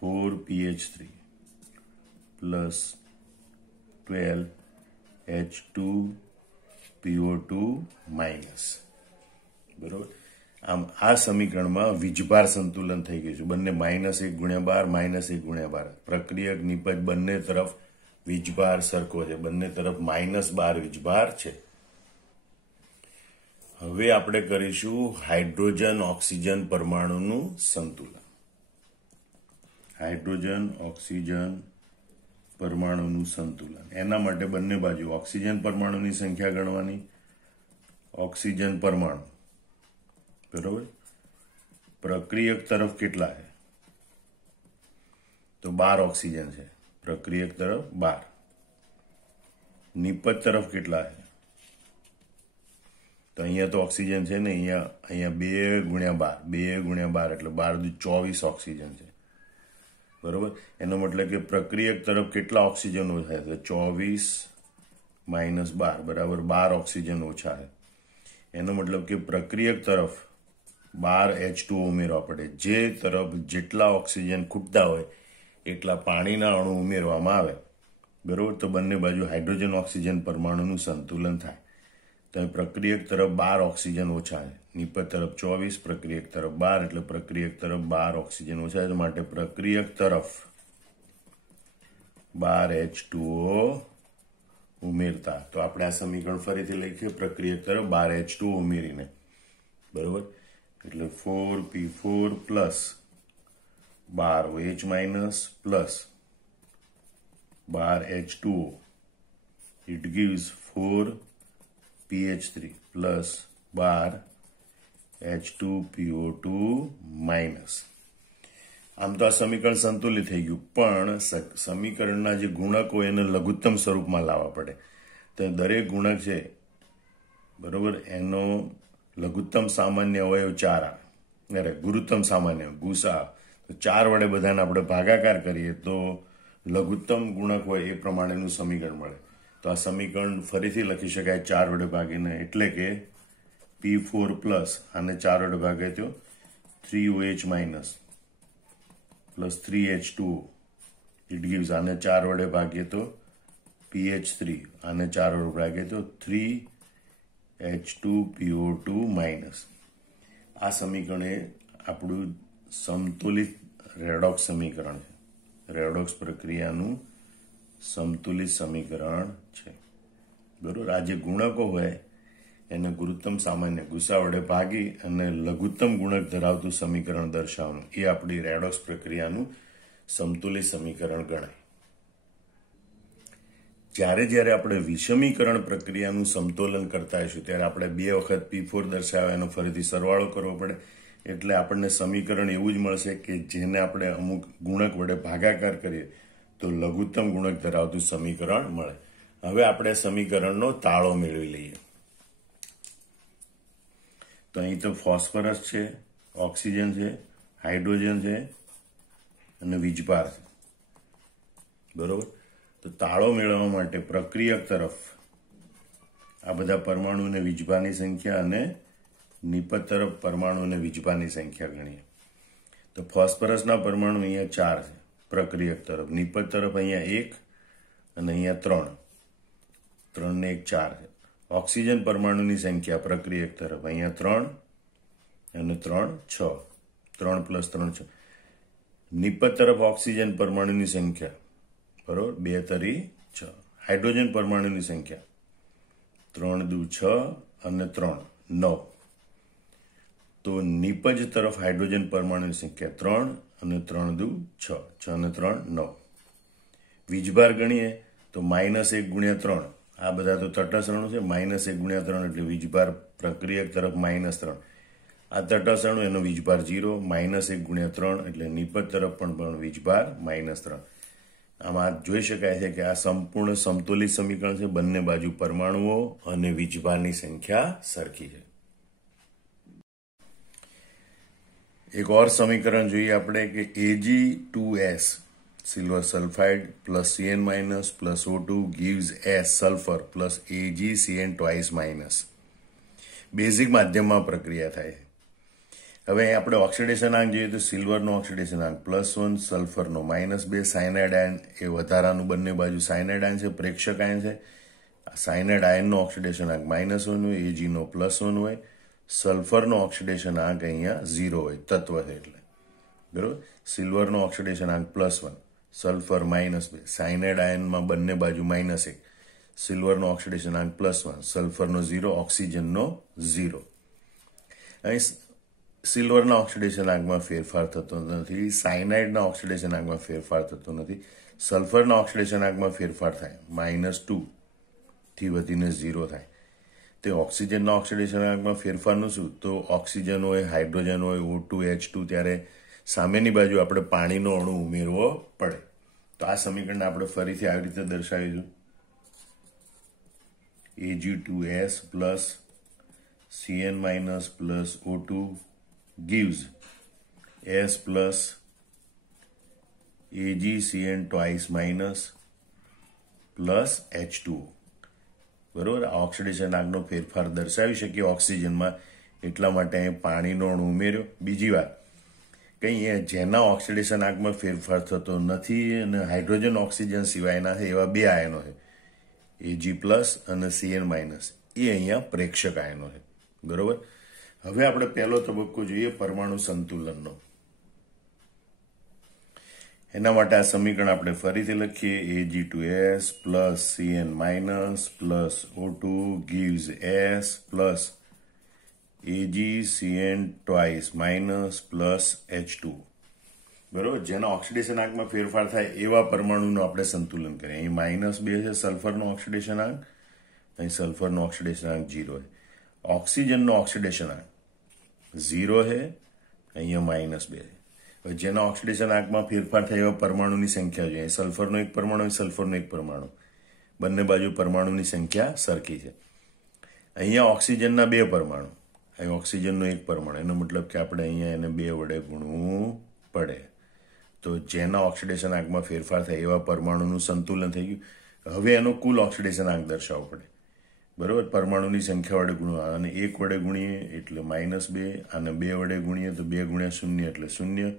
4PH3 plus 12 H2PO2 minus, બરોબર. આમ આ સમીકરણમાં વીજભાર સંતુલન થઈ ગયું છે. બંને -1 ગુણ્યા 12, -1 ગુણ્યા 12. પ્રક્રિયક નિપજ બંને તરફ વીજભાર સરખો છે, બંને તરફ -12 વીજભાર છે. હવે આપણે કરીશું હાઇડ્રોજન ઓક્સિજન પરમાણુનું સંતુલન. હાઇડ્રોજન ઓક્સિજન પરમાણુનું સંતુલન. એના માટે બંને બાજુ ઓક્સિજન પરમાણુની સંખ્યા ગણવાની. ઓક્સિજન પરમાણુ, બરોબર, પ્રક્રિયક તરફ કેટલા છે તો 12 ઓક્સિજન છે, પ્રક્રિયક તરફ 12. નિપજ તરફ કેટલા છે તો અહીંયા તો ઓક્સિજન છે ને, અહીંયા 2 ગુણ્યા 12 એટલે 12 × 24 ઓક્સિજન છે, બરોબર. એનો મતલબ કે પ્રક્રિયક તરફ કેટલા ઓક્સિજન ઓછા છે, 24 - 12 બરાબર 12 ઓક્સિજન ઓછા છે. એનો મતલબ કે પ્રક્રિયક તરફ 12 H2O ઉમેરવા પડે. જે તરફ જેટલા ઓક્સિજન ખૂટતા હોય એટલા પાણીના અણુ ઉમેરવામાં આવે, બરોબર. તો બંને બાજુ હાઇડ્રોજન ઓક્સિજન પરમાણુનું સંતુલન થાય. તો પ્રક્રિયક તરફ 12 ઓક્સિજન ઓછા છે, નિપજ તરફ 24, પ્રક્રિયક તરફ 12 એટલે પ્રક્રિયક તરફ 12 ઓક્સિજન ઓછા છે, માટે પ્રક્રિયક તરફ 12 H2O ઉમેરતા. તો આપણે આ સમીકરણ ફરીથી લખીએ. પ્રક્રિયક તરફ 12 H2O ઉમેરીને, બરોબર, એટલે 4P4 plus 12 OH minus plus 12 H2O, it gives 4PH3 plus 12 H2PO2 minus. આમ તો આ સમીકરણ સંતુલિત થઈ ગયું, પણ સમીકરણના જે ગુણકો એને લઘુત્તમ સ્વરૂપમાં લાવવા પડે. તો દરેક ગુણક છે, બરોબર, એનો લઘુત્તમ સામાન્ય અવયવ 4 આવે, ગુરુત્તમ સામાન્ય ગુસા, તો 4 વડે બધાને આપણે ભાગાકાર કરીએ તો લઘુત્તમ ગુણક હોય એ પ્રમાણેનું સમીકરણ મળે. તો આ સમીકરણ ફરીથી લખી શકાય 4 વડે ભાગીને, એટલે કે P4 પ્લસ આને 4 વડે ભાગે તો 3OH minus plus 3H2O, it gives, આને 4 વડે ભાગીએ તો PH3, આને 4 વડે ભાગીએ તો 3H2PO2 માઇનસ. આ સમીકરણ એ આપણું સમતુલિત રેડોક્સ સમીકરણ છે, રેડોક્સ પ્રક્રિયાનું સમતુલિત સમીકરણ છે, બરોબર. આ જે ગુણકો હોય એને ગુરુત્તમ સામાન્ય ગુસા વડે ભાગી અને લઘુત્તમ ગુણક ધરાવતું સમીકરણ દર્શાવવાનું, એ આપણી રેડોક્સ પ્રક્રિયાનું સમતુલિત સમીકરણ ગણાય. જ્યારે જ્યારે આપણે વિષમીકરણ પ્રક્રિયાનું સમતોલન કરતા હશું ત્યારે આપણે 2 વખત P4 દર્શાવે એનો ફરીથી સરવાળો કરવો પડે, એટલે આપણને સમીકરણ એવું જ મળશે કે જેને આપણે અમુક ગુણક વડે ભાગાકાર કરીએ તો લઘુત્તમ ગુણક ધરાવતું સમીકરણ મળે. હવે આપણે સમીકરણનો તાળો મેળવી લઈએ. તો અહીં તો ફોસ્ફરસ છે, ઓક્સિજન છે, હાઇડ્રોજન છે અને વીજભાર છે, બરોબર. તો તાળો મેળવવા માટે પ્રક્રિયક તરફ આ બધા પરમાણુ અને વીજભારની સંખ્યા અને નિપજ તરફ પરમાણુ અને વીજભારની સંખ્યા ગણીએ. તો ફોસ્ફરસના પરમાણુ અહીંયા 4 છે પ્રક્રિયક તરફ, નિપજ તરફ અહીંયા 1 અને અહીંયા 3, 3 ને 1 4 છે. ઓક્સિજન પરમાણુની સંખ્યા પ્રક્રિયક તરફ અહીંયા 3 અને 3 6, 3 + 3 6. નિપજ તરફ ઓક્સિજન પરમાણુની સંખ્યા, બરોબર, 2 તરી 6. હાઇડ્રોજન પરમાણુની સંખ્યા 3 દુ 6 અને 3 9. તો નિપજ તરફ હાઇડ્રોજન પરમાણુની સંખ્યા 3 અને 3 દુ 6, 6 અને 3 9. વીજભાર ગણીએ તો -1 × 3, આ બધા તો તટસ્થ અણુ છે, -1 × 3 એટલે વીજભાર પ્રક્રિયક તરફ -3. આ તટસ્થ અણુ એનો વીજભાર 0, -1 × 3 એટલે નિપજ તરફ પણ વીજભાર -3. આમાં જોઈ શકાય છે કે આ સંપૂર્ણ સમતોલિત સમીકરણ છે. બંને બાજુ પરમાણુઓ અને વીજભારની સંખ્યા સરખી છે. એક ઓર સમીકરણ જોઈએ આપણે કે Ag2S silver sulphide plus Cn- plus O2 gives S sulphur plus AgCN twice minus. Basic માધ્યમમાં પ્રક્રિયા થાય છે. હવે આપણે ઓક્સિડેશન આંક જોઈએ તો સિલ્વરનો ઓક્સિડેશન આંક +1, સલ્ફરનો -2, સાયનાઇડ આયન એ વધારાનું બંને બાજુ સાયનાઇડ આયન છે, પ્રેક્ષક આયન છે. સાયનાઇડ આયનનો ઓક્સિડેશન આંક -1 હોય, Ag નો +1 હોય, સલ્ફરનો ઓક્સિડેશન આંક અહીંયા 0 હોય, તત્વ છે એટલે, બરોબર. સિલ્વરનો ઓક્સિડેશન આંક +1, સલ્ફર -2, સાયનાઇડ આયનમાં બંને બાજુ -1, સિલ્વરનો ઓક્સિડેશન આંક +1, સલ્ફરનો 0, ઓક્સિજનનો 0. અહીં સિલ્વરના ઓક્સિડેશન આંકમાં ફેરફાર થતો નથી, સાયનાઇડના ઓક્સિડેશન આંકમાં ફેરફાર થતો નથી. સલ્ફરના ઓક્સિડેશન આંકમાં ફેરફાર થાય, -2 થી વધીને 0 થાય. તે ઓક્સિજનના ઓક્સિડેશન આંકમાં ફેરફારનું શું? તો ઓક્સિજન હોય, હાઇડ્રોજન હોય, O2 H2, ત્યારે સામેની બાજુ આપણે પાણીનો અણુ ઉમેરવો પડે. તો આ સમીકરણને આપણે ફરીથી આવી રીતે દર્શાવીશું. Ag2S plus Cn- plus O2 gives S plus AgCN twice minus plus H2O. બરોબર. આ ઓક્સિડેશન આંકનો ફેરફાર દર્શાવી શકીએ ઓક્સિજનમાં, એટલા માટે અહીં પાણીનો અણુ ઉમેર્યો. બીજી વાત, કંઈ જેના ઓક્સિડેશન આંકમાં ફેરફાર થતો નથી અને હાઇડ્રોજન ઓક્સિજન સિવાયના છે એવા 2 આયનો છે, Ag+ અને Cn-, એ અહીંયા પ્રેક્ષક આયનો છે, બરોબર. હવે આપણે પહેલો તબક્કો જોઈએ પરમાણુ સંતુલનનો. એના માટે આ સમીકરણ આપણે ફરીથી લખીએ. Ag2S plus Cn- plus O2 gives S plus AgCN twice minus plus H2. બરોબર. જેના ઓક્સિડેશન આંકમાં ફેરફાર થાય એવા પરમાણુનું આપણે સંતુલન કરીએ. અહીં -2 છે સલ્ફરનો ઓક્સિડેશન આંક, અહીં સલ્ફરનો ઓક્સિડેશન આંક 0 છે. ઓક્સિજનનો ઓક્સિડેશન આંક 0 છે, અહીંયા -2 છે. હવે જેના ઓક્સિડેશન આંકમાં ફેરફાર થાય એવા પરમાણુની સંખ્યા જોઈએ. સલ્ફરનો એક પરમાણુ, સલ્ફરનો એક પરમાણુ, બંને બાજુ પરમાણુની સંખ્યા સરખી છે. અહીંયા ઓક્સિજનના 2 પરમાણુ, અહીં ઓક્સિજનનો એક પરમાણુ, એનો મતલબ કે આપણે અહીંયા એને 2 વડે ગુણવું પડે. તો જેના ઓક્સિડેશન આંકમાં ફેરફાર થાય એવા પરમાણુનું સંતુલન થઈ ગયું. હવે એનો કુલ ઓક્સિડેશન આંક દર્શાવવો પડે, બરોબર. પરમાણુની સંખ્યા વડે ગુણવા, અને 1 વડે ગુણીએ એટલે -2, અને 2 વડે ગુણીએ તો 2 × 0 એટલે 0,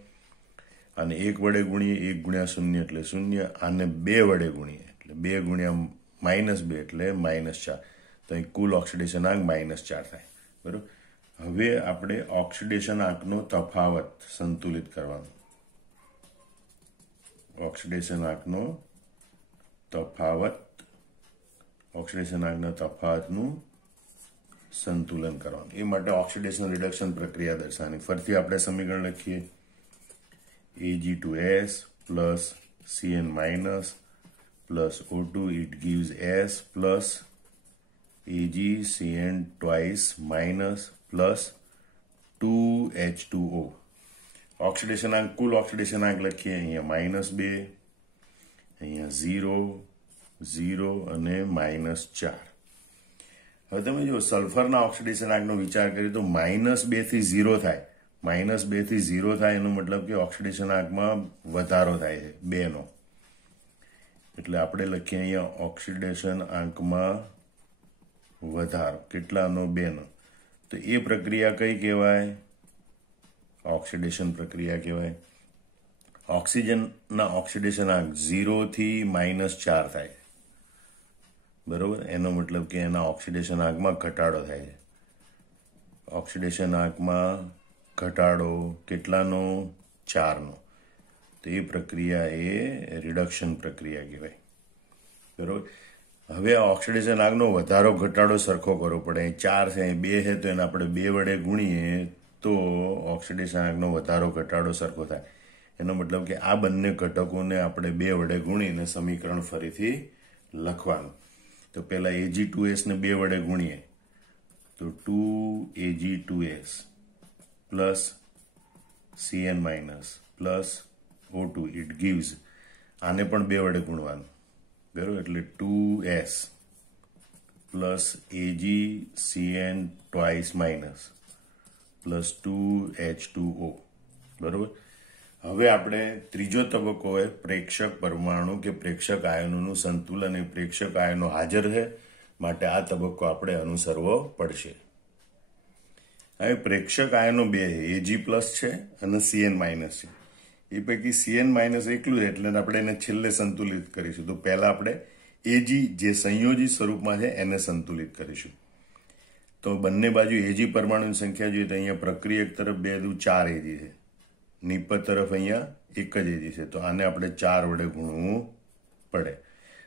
અને 1 વડે ગુણીએ 1 × 0 એટલે 0, આને 2 વડે ગુણીએ એટલે 2 × -2 એટલે -4. તો અહીં કુલ ઓક્સિડેશન આંક -4 થાય, બરોબર. હવે આપણે ઓક્સિડેશન આંકનો તફાવત સંતુલિત કરવાનો. ઓક્સિડેશન આંકનો તફાવત, ઓક્સિડેશન આંકના તફાવતનું સંતુલન કરવાનું. એ માટે ઓક્સિડેશન રિડક્શન પ્રક્રિયા દર્શાવવાની. ફરીથી આપણે સમીકરણ લખીએ. Ag2S plus Cn- plus O2, it gives S plus AgCN twice minus plus 2H2O. ઓક્સિડેશનાંક કુલ ઓક્સિડેશનાંક લખીએ અહીંયા -2, અહીંયા 0, 0 અને -4. હવે તમે જો સલ્ફરના ઓક્સિડેશનાંકનો વિચાર કરીએ તો -2 થી 0 થાય. -2 થી 0 થાય એનો મતલબ કે ઓક્સિડેશનાંકમાં વધારો થાય છે 2 નો. એટલે આપણે લખીએ અહીંયા ઓક્સિડેશન આંકમાં વધારો કેટલાનો 2 નો. તો એ પ્રક્રિયા કઈ કહેવાય? ઓક્સિડેશન પ્રક્રિયા કહેવાય. ઓક્સિજનના ઓક્સિડેશન આંક 0 થી -4 થાય, બરોબર. એનો મતલબ કે એના ઓક્સિડેશન આંકમાં ઘટાડો થાય છે. ઓક્સિડેશન આંકમાં ઘટાડો કેટલાનો? 4 નો. તો એ પ્રક્રિયા એ રિડક્શન પ્રક્રિયા કહેવાય, બરોબર. હવે આ ઓક્સિડેશન આંકનો વધારો ઘટાડો સરખો કરવો પડે. 4 છે, 2 છે, તો એને આપણે 2 વડે ગુણીએ તો ઓક્સિડેશન આંકનો વધારો ઘટાડો સરખો થાય. એનો મતલબ કે આ બંને ઘટકોને આપણે 2 વડે ગુણીને સમીકરણ ફરીથી લખવાનું. તો પહેલા Ag2S ને 2 વડે ગુણીએ તો 2Ag2S plus Cn minus plus O2, it gives, આને પણ 2 વડે ગુણવાનું, બરોબર. એટલે 2S plus AgCN twice minus plus 2H2O, બરોબર. હવે આપણે ત્રીજો તબક્કો હોય પ્રેક્ષક પરમાણુ કે પ્રેક્ષક આયનોનું સંતુલન. એ પ્રેક્ષક આયનો હાજર છે માટે આ તબક્કો આપણે અનુસરવો પડશે. હવે પ્રેક્ષક આયનો 2 Ag પ્લસ છે અને Cn માઇનસ છે. એ પૈકી Cn માઇનસ એકલું છે એટલે આપણે એને છેલ્લે સંતુલિત કરીશું. તો પહેલા આપણે Ag જે સંયોજિત સ્વરૂપમાં છે એને સંતુલિત કરીશું. તો બંને બાજુ Ag પરમાણુની સંખ્યા જોઈએ તો અહીંયા પ્રક્રિયક તરફ 2 દુ 4 Ag છે, નિપજ તરફ અહીંયા 1 જ Ag છે. તો આને આપણે 4 વડે ગુણવું પડે.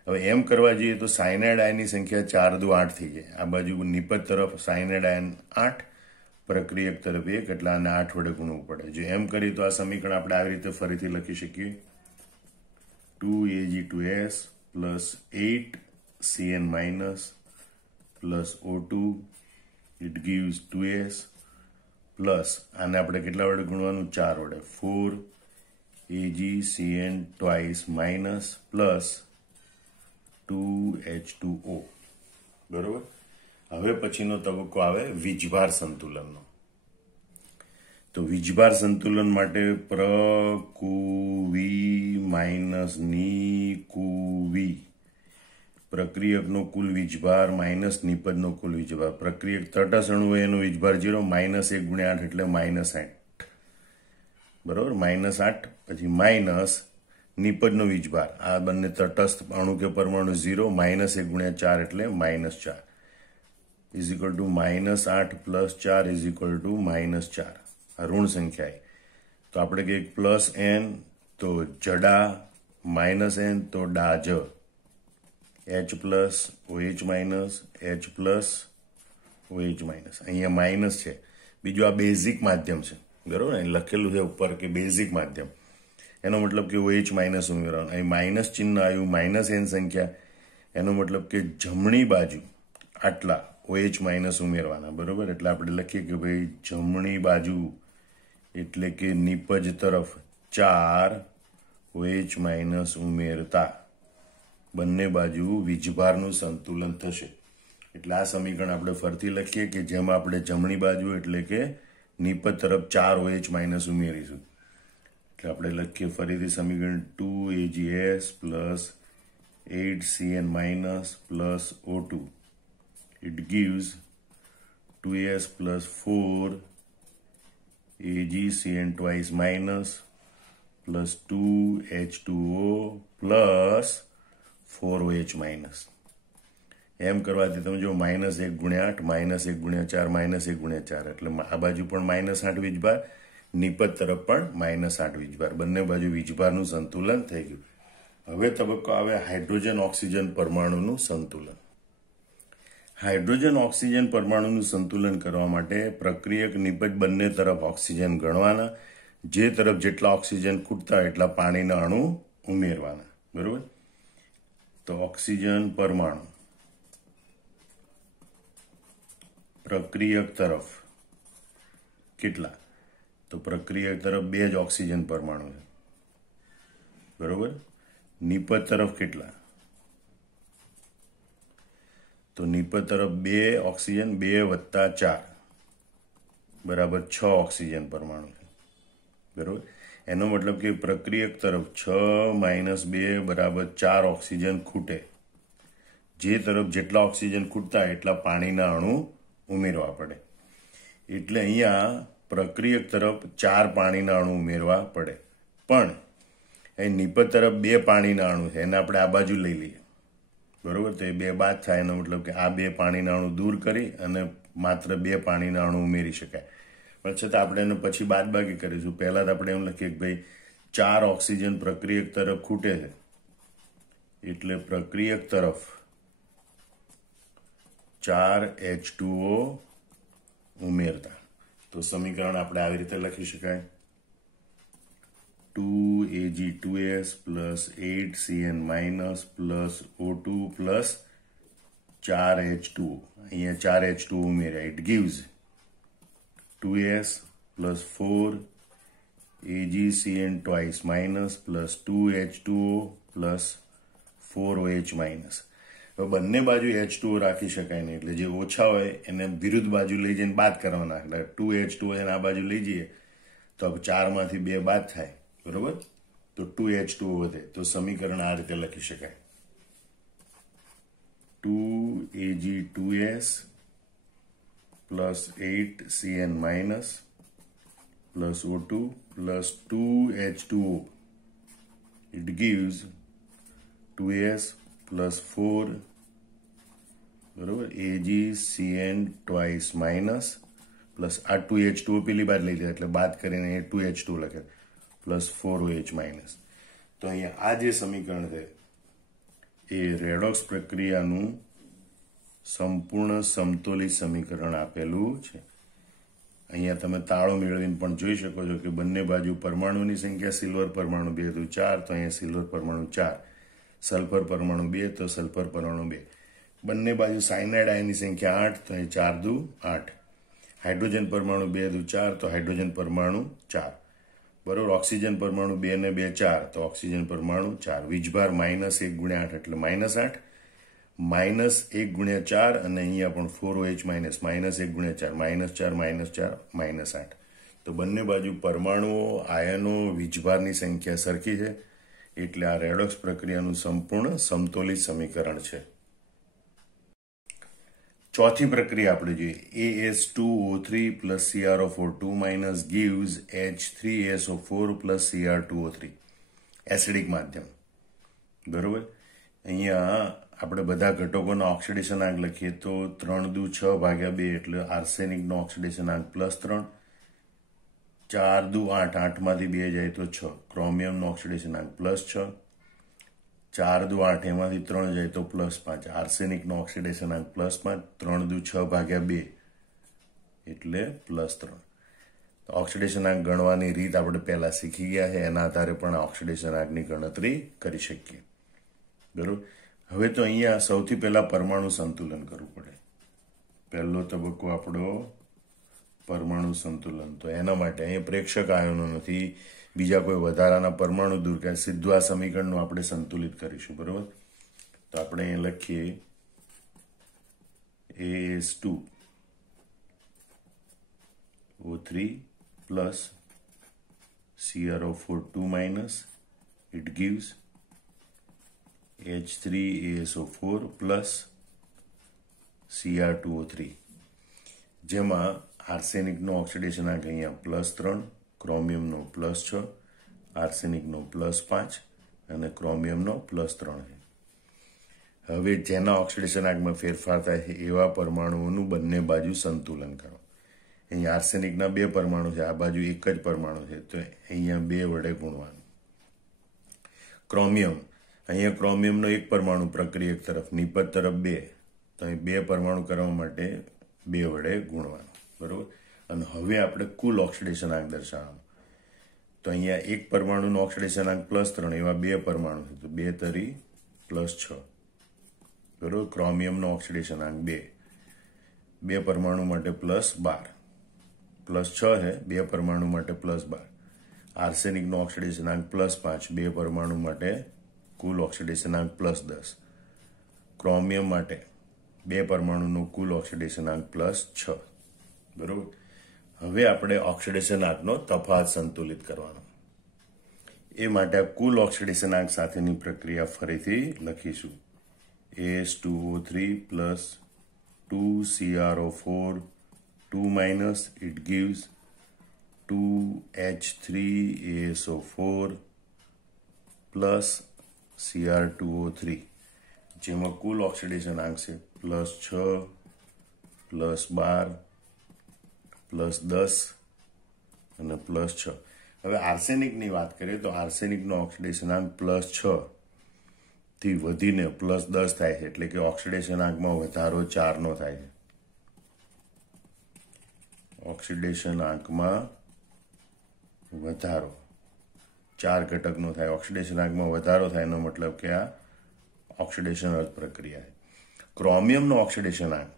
હવે એમ કરવા જઈએ તો સાયનાઇડ આયનની સંખ્યા 4 દુ 8 થઈ જાય. આ બાજુ નિપજ તરફ સાયનાઇડ આયન 8, પ્રક્રિયક તરફ 1, એટલે આને 8 વડે ગુણવું પડે. જો એમ કરીએ તો આ સમીકરણ આપણે આવી રીતે ફરીથી લખી શકીએ. 2Ag2S plus 8Cn minus plus O2, it gives 2S plus આને આપણે કેટલા વડે ગુણવાનું? 4 વડે. 4AgCN twice minus plus 2H2O, બરોબર. હવે પછીનો તબક્કો આવે વીજભાર સંતુલનનો. તો વીજભાર સંતુલન માટે પ્રકુવી માઇનસ નિકુવી, પ્રક્રિયકનો કુલ વીજભાર માઇનસ નિપજનો કુલ વીજભાર. પ્રક્રિયક તટસ્થ અણુ હોય એનો વીજભાર 0, -1 ગુણ્યા 8 એટલે -8, બરોબર. -8 પછી માઇનસ નિપજનો વીજભાર. આ બંને તટસ્થ અણુ કે પરમાણુ 0, -1 ગુણ્યા 4 એટલે -4 is equal to -8 plus 4 is equal to -4. આ ઋણ સંખ્યા. તો આપણે કહીએ પ્લસ n તો જડા, -n તો ડાજ, H plus OH minus, H plus OH minus. અહીંયા માઇનસ છે. બીજું આ બેઝિક માધ્યમ છે, બરોબર. અહીં લખેલું છે ઉપર કે બેઝિક માધ્યમ, એનો મતલબ કે OH માઇનસ ઉમેરવાનું. અહીં માઇનસ ચિહ્ન આવ્યું, -n સંખ્યા, એનો મતલબ કે જમણી બાજુ આટલા OH માઇનસ ઉમેરવાના, બરોબર. એટલે આપણે લખીએ કે ભાઈ જમણી બાજુ એટલે કે નિપજ તરફ 4 OH માઇનસ ઉમેરતા બંને બાજુ વીજભારનું સંતુલન થશે. એટલે આ સમીકરણ આપણે ફરીથી લખીએ કે જેમાં આપણે જમણી બાજુ એટલે કે નિપજ તરફ 4 OH માઇનસ ઉમેરીશું. એટલે આપણે લખીએ ફરીથી સમીકરણ 2AgS plus 8Cn minus plus O2, it gives 2S plus 4 AgCN twice minus plus 2H2O plus 4OH minus. એમ કરવાથી તમે જો -1 ગુણ્યા 8, -1 ગુણ્યા 4, -1 ગુણ્યા 4, એટલે આ બાજુ પણ -8 વીજભાર, નિપજ તરફ પણ -8 વીજભાર, બંને બાજુ વીજભારનું સંતુલન થઈ ગયું. હવે તબક્કો આવે હાઇડ્રોજન ઓક્સિજન પરમાણુનું સંતુલન. હાઇડ્રોજન ઓક્સિજન પરમાણુનું સંતુલન કરવા માટે પ્રક્રિયક નિપજ બંને તરફ ઓક્સિજન ગણવાના. જે તરફ જેટલા ઓક્સિજન ખૂટતા એટલા પાણીના અણુ ઉમેરવાના, બરોબર. તો ઓક્સિજન પરમાણુ પ્રક્રિયક તરફ કેટલા? તો પ્રક્રિયક તરફ 2 જ ઓક્સિજન પરમાણુ છે, બરોબર. નિપજ તરફ કેટલા? તો નિપજ તરફ 2 ઓક્સિજન, 2 + 4 બરાબર 6 ઓક્સિજન પરમાણુ છે, બરોબર. એનો મતલબ કે પ્રક્રિયક તરફ 6 - 2 બરાબર 4 ઓક્સિજન ખૂટે. જે તરફ જેટલા ઓક્સિજન ખૂટતા એટલા પાણીના અણુ ઉમેરવા પડે. એટલે અહીંયા પ્રક્રિયક તરફ 4 પાણીના અણુ ઉમેરવા પડે. પણ અહીં નિપજ તરફ 2 પાણીના અણુ છે, એને આપણે આ બાજુ લઈ લઈએ, બરોબર. તો એ 2 બાદ થાય, એનો મતલબ કે આ 2 પાણીના અણુ દૂર કરી અને માત્ર 2 પાણીના અણુ ઉમેરી શકાય. પણ છતાં આપણે એને પછી બાદબાકી કરીશું. પહેલા તો આપણે એમ લખીએ કે ભાઈ 4 ઓક્સિજન પ્રક્રિયક તરફ ખૂટે છે, એટલે પ્રક્રિયક તરફ 4 H2O ઉમેરતા. તો સમીકરણ આપણે આવી રીતે લખી શકાય: 2Ag2S + 8Cn- + O2 + 4H2O. અહીંયા 4H2O ઉમેર્યા. It gives 2S + 4AgCN twice - + 2H2O + 4OH-. હવે બંને બાજુ H2O રાખી શકાય નહીં, એટલે જે ઓછા હોય એને વિરુદ્ધ બાજુ લઈ જઈને બાદ કરવાના. એટલે 2H2O એને આ બાજુ લઈ જઈએ તો 4 માંથી 2 બાદ થાય, બરોબર. તો 2H2O વધે. તો સમીકરણ આ રીતે લખી શકાય: 2Ag2S + 8Cn- + O2 + 2H2O. It gives 2S + 4 બરોબર AgCN twice - પ્લસ આ 2H2O પેલી બાદ લઈ લીધા એટલે બાદ કરીને 2H2 લખે + 4OH-. તો અહીંયા આ જે સમીકરણ છે એ રેડોક્સ પ્રક્રિયાનું સંપૂર્ણ સમતોલિત સમીકરણ આપેલું છે. અહીંયા તમે તાળો મેળવીને પણ જોઈ શકો છો કે બંને બાજુ પરમાણુની સંખ્યા સિલ્વર પરમાણુ 2 × 4, તો અહીંયા સિલ્વર પરમાણુ 4, સલ્ફર પરમાણુ 2, તો સલ્ફર પરમાણુ 2. બંને બાજુ સાયનાઇડ આયનની સંખ્યા 8, તો અહીં 4 × 2 = 8. હાઇડ્રોજન પરમાણુ 2 × 4, તો હાઇડ્રોજન પરમાણુ 4, બરોબર. ઓક્સિજન પરમાણુ 2 ને 2 4, તો ઓક્સિજન પરમાણુ 4. વીજભાર -1 × 8 એટલે -8, -1 × 4, અને અહીંયા પણ 4OH- -1 × 4, -4 - 8. તો બંને બાજુ પરમાણુઓ, આયનો, વીજભારની સંખ્યા સરખી છે, એટલે આ રેડોક્સ પ્રક્રિયાનું સંપૂર્ણ સમતોલિત સમીકરણ છે. ચોથી પ્રક્રિયા આપણે જોઈએ. AS2O3 + CrO4 2- gives H3SO4 + Cr2O3. Acidic માધ્યમ, બરોબર. અહીંયા આપણે બધા ઘટકોના ઓક્સિડેશન આંક લખીએ તો 3 દુ 6/2 એટલે આર્સેનિકનો ઓક્સિડેશન આંક +3, 4 દુ 8, 8 માંથી 2 જાય તો 6. ક્રોમિયમનો ઓક્સિડેશન આંક +6, 4 દુ 8 એમાંથી 3 જાય તો +5. આર્સેનિકનો ઓક્સિડેશન આંક +5, 3 દુ 6/2 એટલે +3. ઓક્સિડેશન આંક ગણવાની રીત આપણે પહેલા શીખી ગયા છે, એના આધારે પણ ઓક્સિડેશન આંકની ગણતરી કરી શકીએ, બરોબર. હવે તો અહીંયા સૌથી પહેલા પરમાણુ સંતુલન કરવું પડે. પહેલો તબક્કો આપણો પરમાણુ સંતુલન. તો એના માટે અહીંયા પ્રેક્ષક આયનો નથી, બીજા કોઈ વધારાના પરમાણુ દૂર કરે, સીધું આ સમીકરણનું આપણે સંતુલિત કરીશું, બરોબર. તો આપણે અહીં લખીએ AS2O3 + CrO4 2-, it gives H3ASO4 + Cr2O3, જેમાં આર્સેનિકનો ઓક્સિડેશન આંક અહીંયા +3, ક્રોમિયમનો +6, આર્સેનિકનો +5 અને ક્રોમિયમનો +3 છે. હવે જેના ઓક્સિડેશન આંકમાં ફેરફાર થાય છે એવા પરમાણુઓનું બંને બાજુ સંતુલન કરો. અહીંયા આર્સેનિકના 2 પરમાણુ છે, આ બાજુ એક જ પરમાણુ છે, તો અહીંયા 2 વડે ગુણવાનું. ક્રોમિયમ, અહીંયા ક્રોમિયમનો 1 પરમાણુ પ્રક્રિયક તરફ, નિપજ તરફ 2, તો અહીં 2 પરમાણુ કરવા માટે 2 વડે ગુણવાનું, બરોબર. અને હવે આપણે કુલ ઓક્સિડેશન આંક દર્શાવવાનું. તો અહીંયા 1 પરમાણુનો ઓક્સિડેશન આંક +3, એવા 2 પરમાણુ છે, તો 2 × 3 + 6, બરોબર. ક્રોમિયમનો ઓક્સિડેશનાંક 2, 2 પરમાણુ માટે +12, +6 है, 2 પરમાણુ માટે +12. આર્સેનિકનો ઓક્સિડેશનાંક +5, 2 પરમાણુ માટે કુલ ઓક્સિડેશનાંક +10. ક્રોમિયમ માટે 2 પરમાણુનો કુલ ઓક્સિડેશનાંક +6. બરોબર. હવે આપણે ઓક્સિડેશનાંકનો તફાવત સંતુલિત કરવાનો. એ માટે આ કુલ ઓક્સિડેશનાંક સાથેની પ્રક્રિયા ફરીથી લખીશું. AS2O3 plus 2CrO4 2- it gives 2H3ASO4 plus Cr2O3, જેમાં કુલ ઓક્સિડેશનાંક છે +6, +12, +10 અને +6. હવે આર્સેનિકની વાત કરીએ તો આર્સેનિકનો ઓક્સિડેશનાંક +6 થી વધીને +10 થાય છે, એટલે કે ઓક્સિડેશનાંકમાં વધારો 4નો થાય છે. ઓક્સિડેશનાંકમાં વધારો 4 ઘટકનો થાય. ઓક્સિડેશનાંકમાં વધારો થાય એનો મતલબ કે આ ઓક્સિડેશન અર્ધ પ્રક્રિયા છે. ક્રોમિયમનો ઓક્સિડેશનાંક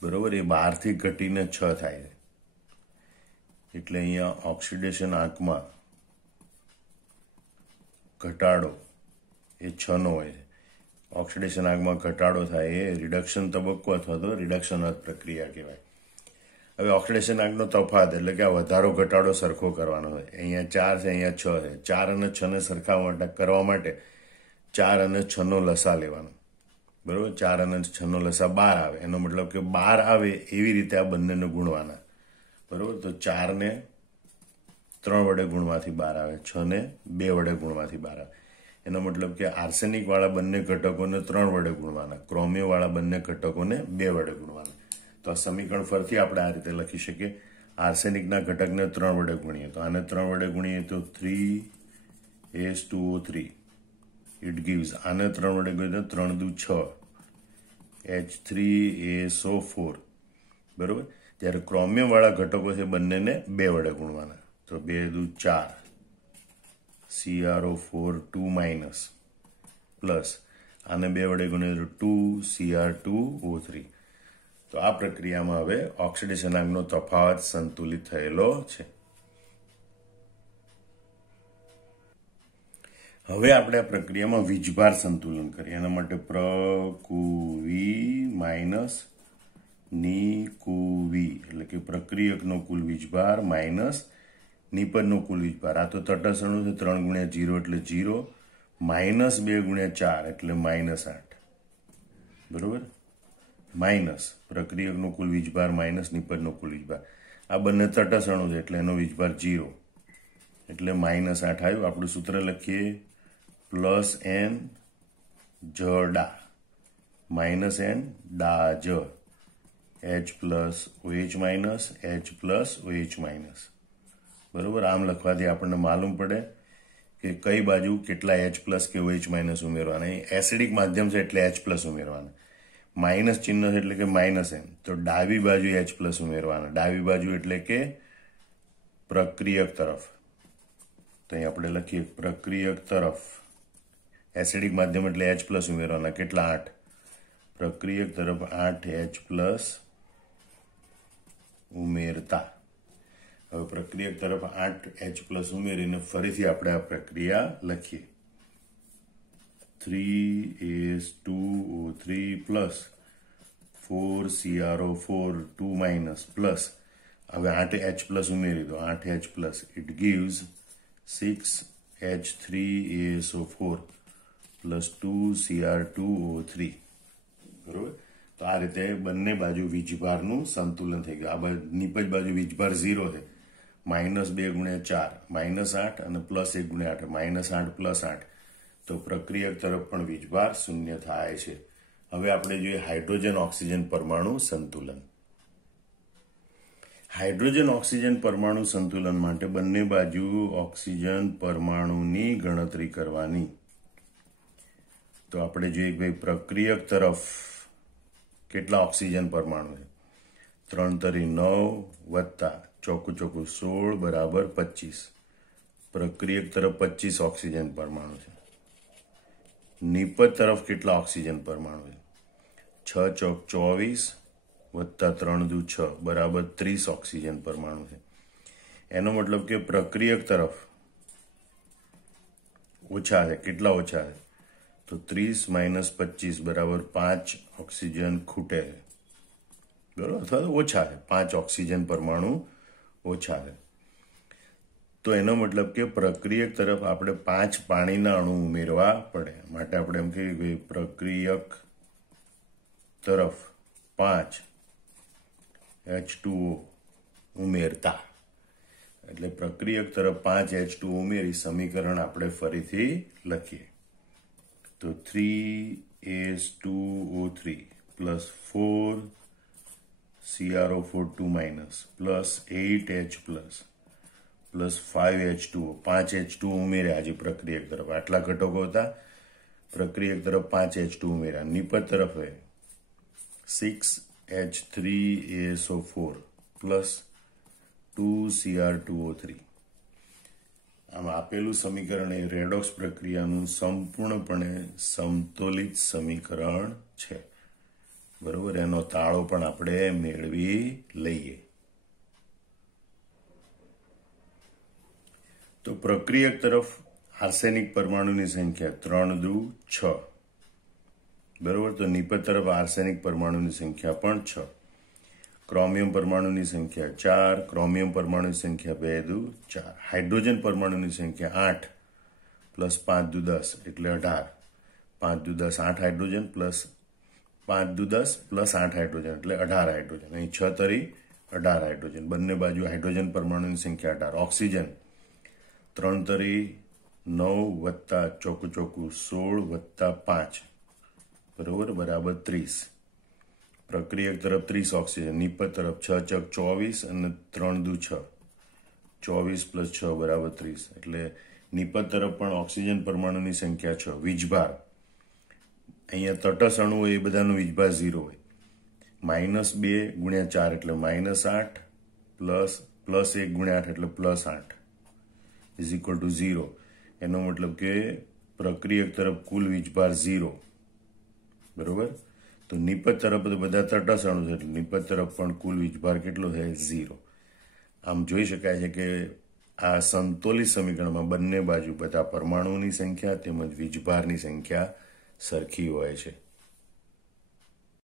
બરોબર એ 12 થી ઘટીને 6 થાય છે, એટલે અહીંયા ઓક્સિડેશનાંકમાં ઘટાડો એ 6નો હોય છે. ઓક્સિડેશનાંકમાં ઘટાડો થાય એ રિડક્શન તબક્કો અથવા તો રિડક્શન અર્ધ પ્રક્રિયા કહેવાય. હવે ઓક્સિડેશનાંકનો તફાવત એટલે કે આ વધારો ઘટાડો સરખો કરવાનો હોય. અહીંયા 4 છે, અહીંયા 6 છે. 4 અને 6ને સરખા કરવા માટે 4 અને 6નો લસા લેવાનો. બરોબર. 4 અને 6નો લસા 12 આવે. એનો મતલબ કે 12 આવે એવી રીતે આ બંનેને ગુણવાના. બરોબર. તો 4ને 3 વડે ગુણવાથી 12 આવે, 6ને 2 વડે ગુણવાથી 12 આવે. એનો મતલબ કે આર્સેનિક વાળા બંને ઘટકોને 3 વડે ગુણવાના, ક્રોમિયમ વાળા બંને ઘટકોને 2 વડે ગુણવાના. તો આ સમીકરણ ફરીથી આપણે આ રીતે લખી શકીએ. આર્સેનિકના ઘટકને 3 વડે ગુણીએ તો આને 3 વડે ગુણીએ તો 3H2O3 ઇટ ગીવ્સ, આને 3 વડે ગુણીએ તો 3 દુ 6 H3ASO4. બરોબર. ત્યારે ક્રોમિયમ વાળા ઘટકો છે બંનેને 2 વડે ગુણવાના, તો 2 દુ 4 CrO4 2- પ્લસ આને 2 વડે ગુણીએ તો 2Cr2O3. તો આ પ્રક્રિયામાં હવે ઓક્સિડેશનાંકનો તફાવત સંતુલિત થયેલો છે. હવે આપણે આ પ્રક્રિયામાં વીજભાર સંતુલન કરીએ. એના માટે પ્રકુવી માઇનસ નિકુવી એટલે કે પ્રક્રિયકનો કુલ વીજભાર માઇનસ નિપજનો કુલ વીજભાર. આ તો તટસ્થ અણુ છે, 3 × 0 એટલે 0, -2 × 4 એટલે -8. બરોબર. માઇનસ પ્રક્રિયકનો કુલ વીજભાર માઇનસ નિપજનો કુલ વીજભાર. આ બંને તટસ્થ અણુ છે એટલે એનો વીજભાર 0 એટલે -8 આવ્યું. આપણું સૂત્ર લખીએ +n જડા -n ડા જ H plus OH minus H plus OH minus. બરોબર. આમ લખવાથી આપણને માલુમ પડે કે કઈ બાજુ કેટલા H પ્લસ કે OH માઇનસ ઉમેરવાના. એસિડિક માધ્યમ છે એટલે H પ્લસ ઉમેરવાના. માઇનસ ચિહ્ન છે એટલે કે -n, તો ડાબી બાજુ H પ્લસ ઉમેરવાના. ડાબી બાજુ એટલે કે પ્રક્રિયક તરફ. તો અહીં આપણે લખીએ પ્રક્રિયક તરફ. એસિડિક માધ્યમ એટલે H પ્લસ ઉમેરવાના. કેટલા? 8. પ્રક્રિયક તરફ 8H પ્લસ ઉમેરતા. હવે પ્રક્રિયક તરફ 8H પ્લસ ઉમેરીને ફરીથી આપણે આ પ્રક્રિયા લખીએ. 3H2O3 plus 4CrO4 2- પ્લસ હવે 8H પ્લસ ઉમેરી દો. 8H plus it gives 6H3ASO4 plus 2Cr2O3. બરોબર. તો આ રીતે બંને બાજુ વીજભારનું સંતુલન થઈ ગયું. આ બાજુ નિપજ બાજુ વીજભાર 0 છે, -2 × 4 -8 અને +1 × 8 -8 + 8. તો પ્રક્રિયક તરફ પણ વીજભાર 0 થાય છે. હવે આપણે જોઈએ હાઇડ્રોજન ઓક્સિજન પરમાણુ સંતુલન. હાઇડ્રોજન ઓક્સિજન પરમાણુ સંતુલન માટે બંને બાજુ ઓક્સિજન પરમાણુની ગણતરી કરવાની. તો આપણે જોઈએ કે ભાઈ પ્રક્રિયક તરફ કેટલા ઓક્સિજન પરમાણુ છે. 3 તરી 9 વત્તા ચોકું 16 બરાબર 25. પ્રક્રિયક તરફ 25 ઓક્સિજન પરમાણુ છે. નિપજ તરફ કેટલા ઓક્સિજન પરમાણુ છે? 6 ચોક 24 વત્તા 3 દુ 6 બરાબર 30 ઓક્સિજન પરમાણુ છે. એનો મતલબ કે પ્રક્રિયક તરફ ઓછા છે. કેટલા ઓછા છે? તો 30 માઇનસ 25 બરાબર 5 ઓક્સિજન ખૂટે છે, બરાબર, અથવા તો ઓછા છે. 5 ઓક્સિજન પરમાણુ ઓછા છે. તો એનો મતલબ કે પ્રક્રિયક તરફ આપણે 5 પાણીના અણુ ઉમેરવા પડે. માટે આપણે એમ કહીએ કે પ્રક્રિયક તરફ 5 H2O ઉમેરતા, એટલે પ્રક્રિયક તરફ 5 H2O ઉમેરી સમીકરણ આપણે ફરીથી લખીએ. તો 3H2O3 plus 4 CrO4 2 minus plus 8H plus 5H2O 5 H2O ઉમેર્યા હજી પ્રક્રિયક તરફ. આટલા ઘટકો હતા. પ્રક્રિયક તરફ 5 H2O ઉમેર્યા. નિપજ તરફ 6H3ASO4 પ્લસ 2Cr2O3. આમ આપેલું સમીકરણ એ રેડોક્સ પ્રક્રિયાનું સંપૂર્ણપણે સમતોલિત સમીકરણ છે, બરોબર. એનો તાળો પણ આપણે મેળવી લઈએ. તો પ્રક્રિયક તરફ આર્સેનિક પરમાણુની સંખ્યા 3 દુ 6, બરોબર. તો નિપજ તરફ આર્સેનિક પરમાણુની સંખ્યા પણ 6. ક્રોમિયમ પરમાણુની સંખ્યા 4, ક્રોમિયમ પરમાણુની સંખ્યા 2 દુ 4. હાઇડ્રોજન પરમાણુની સંખ્યા 8 પ્લસ 5 દુ 10 એટલે 18. 5 દુ 10 8 હાઇડ્રોજન પ્લસ 5 દુ 10 પ્લસ 8 હાઇડ્રોજન એટલે 18 હાઇડ્રોજન. અહીં 6 તરી 18 હાઇડ્રોજન. બંને બાજુ હાઇડ્રોજન પરમાણુની સંખ્યા 18. ઓક્સિજન 3 તરી 9 વત્તા ચોકું 16 વત્તા 5, બરોબર, બરાબર 30. પ્રક્રિયક તરફ 30 ઓક્સિજન. નિપજ તરફ 6 ચોક 24 અને 3 દુ 6, 24 પ્લસ 6 બરાબર 30. એટલે નિપજ તરફ પણ ઓક્સિજન પરમાણુની સંખ્યા 6. વીજભાર અહીંયા તટસ્થ અણુ હોય એ બધાનું વીજભાર 0 હોય. -2 ગુણ્યા 4 એટલે -8 પ્લસ 1 ગુણ્યા 8 એટલે +8 ઇઝ ઇક્વલ ટુ 0. એનો મતલબ કે પ્રક્રિયક તરફ કુલ વીજભાર 0, બરોબર. તો નિપજ તરફ બધા તટસ્થ અણુ છે એટલે નિપજ તરફ પણ કુલ વીજભાર કેટલો છે? 0. આમ જોઈ શકાય છે કે આ સંતુલિત સમીકરણમાં બંને બાજુ બધા પરમાણુઓની સંખ્યા તેમજ વીજભારની સંખ્યા સરખી હોય છે.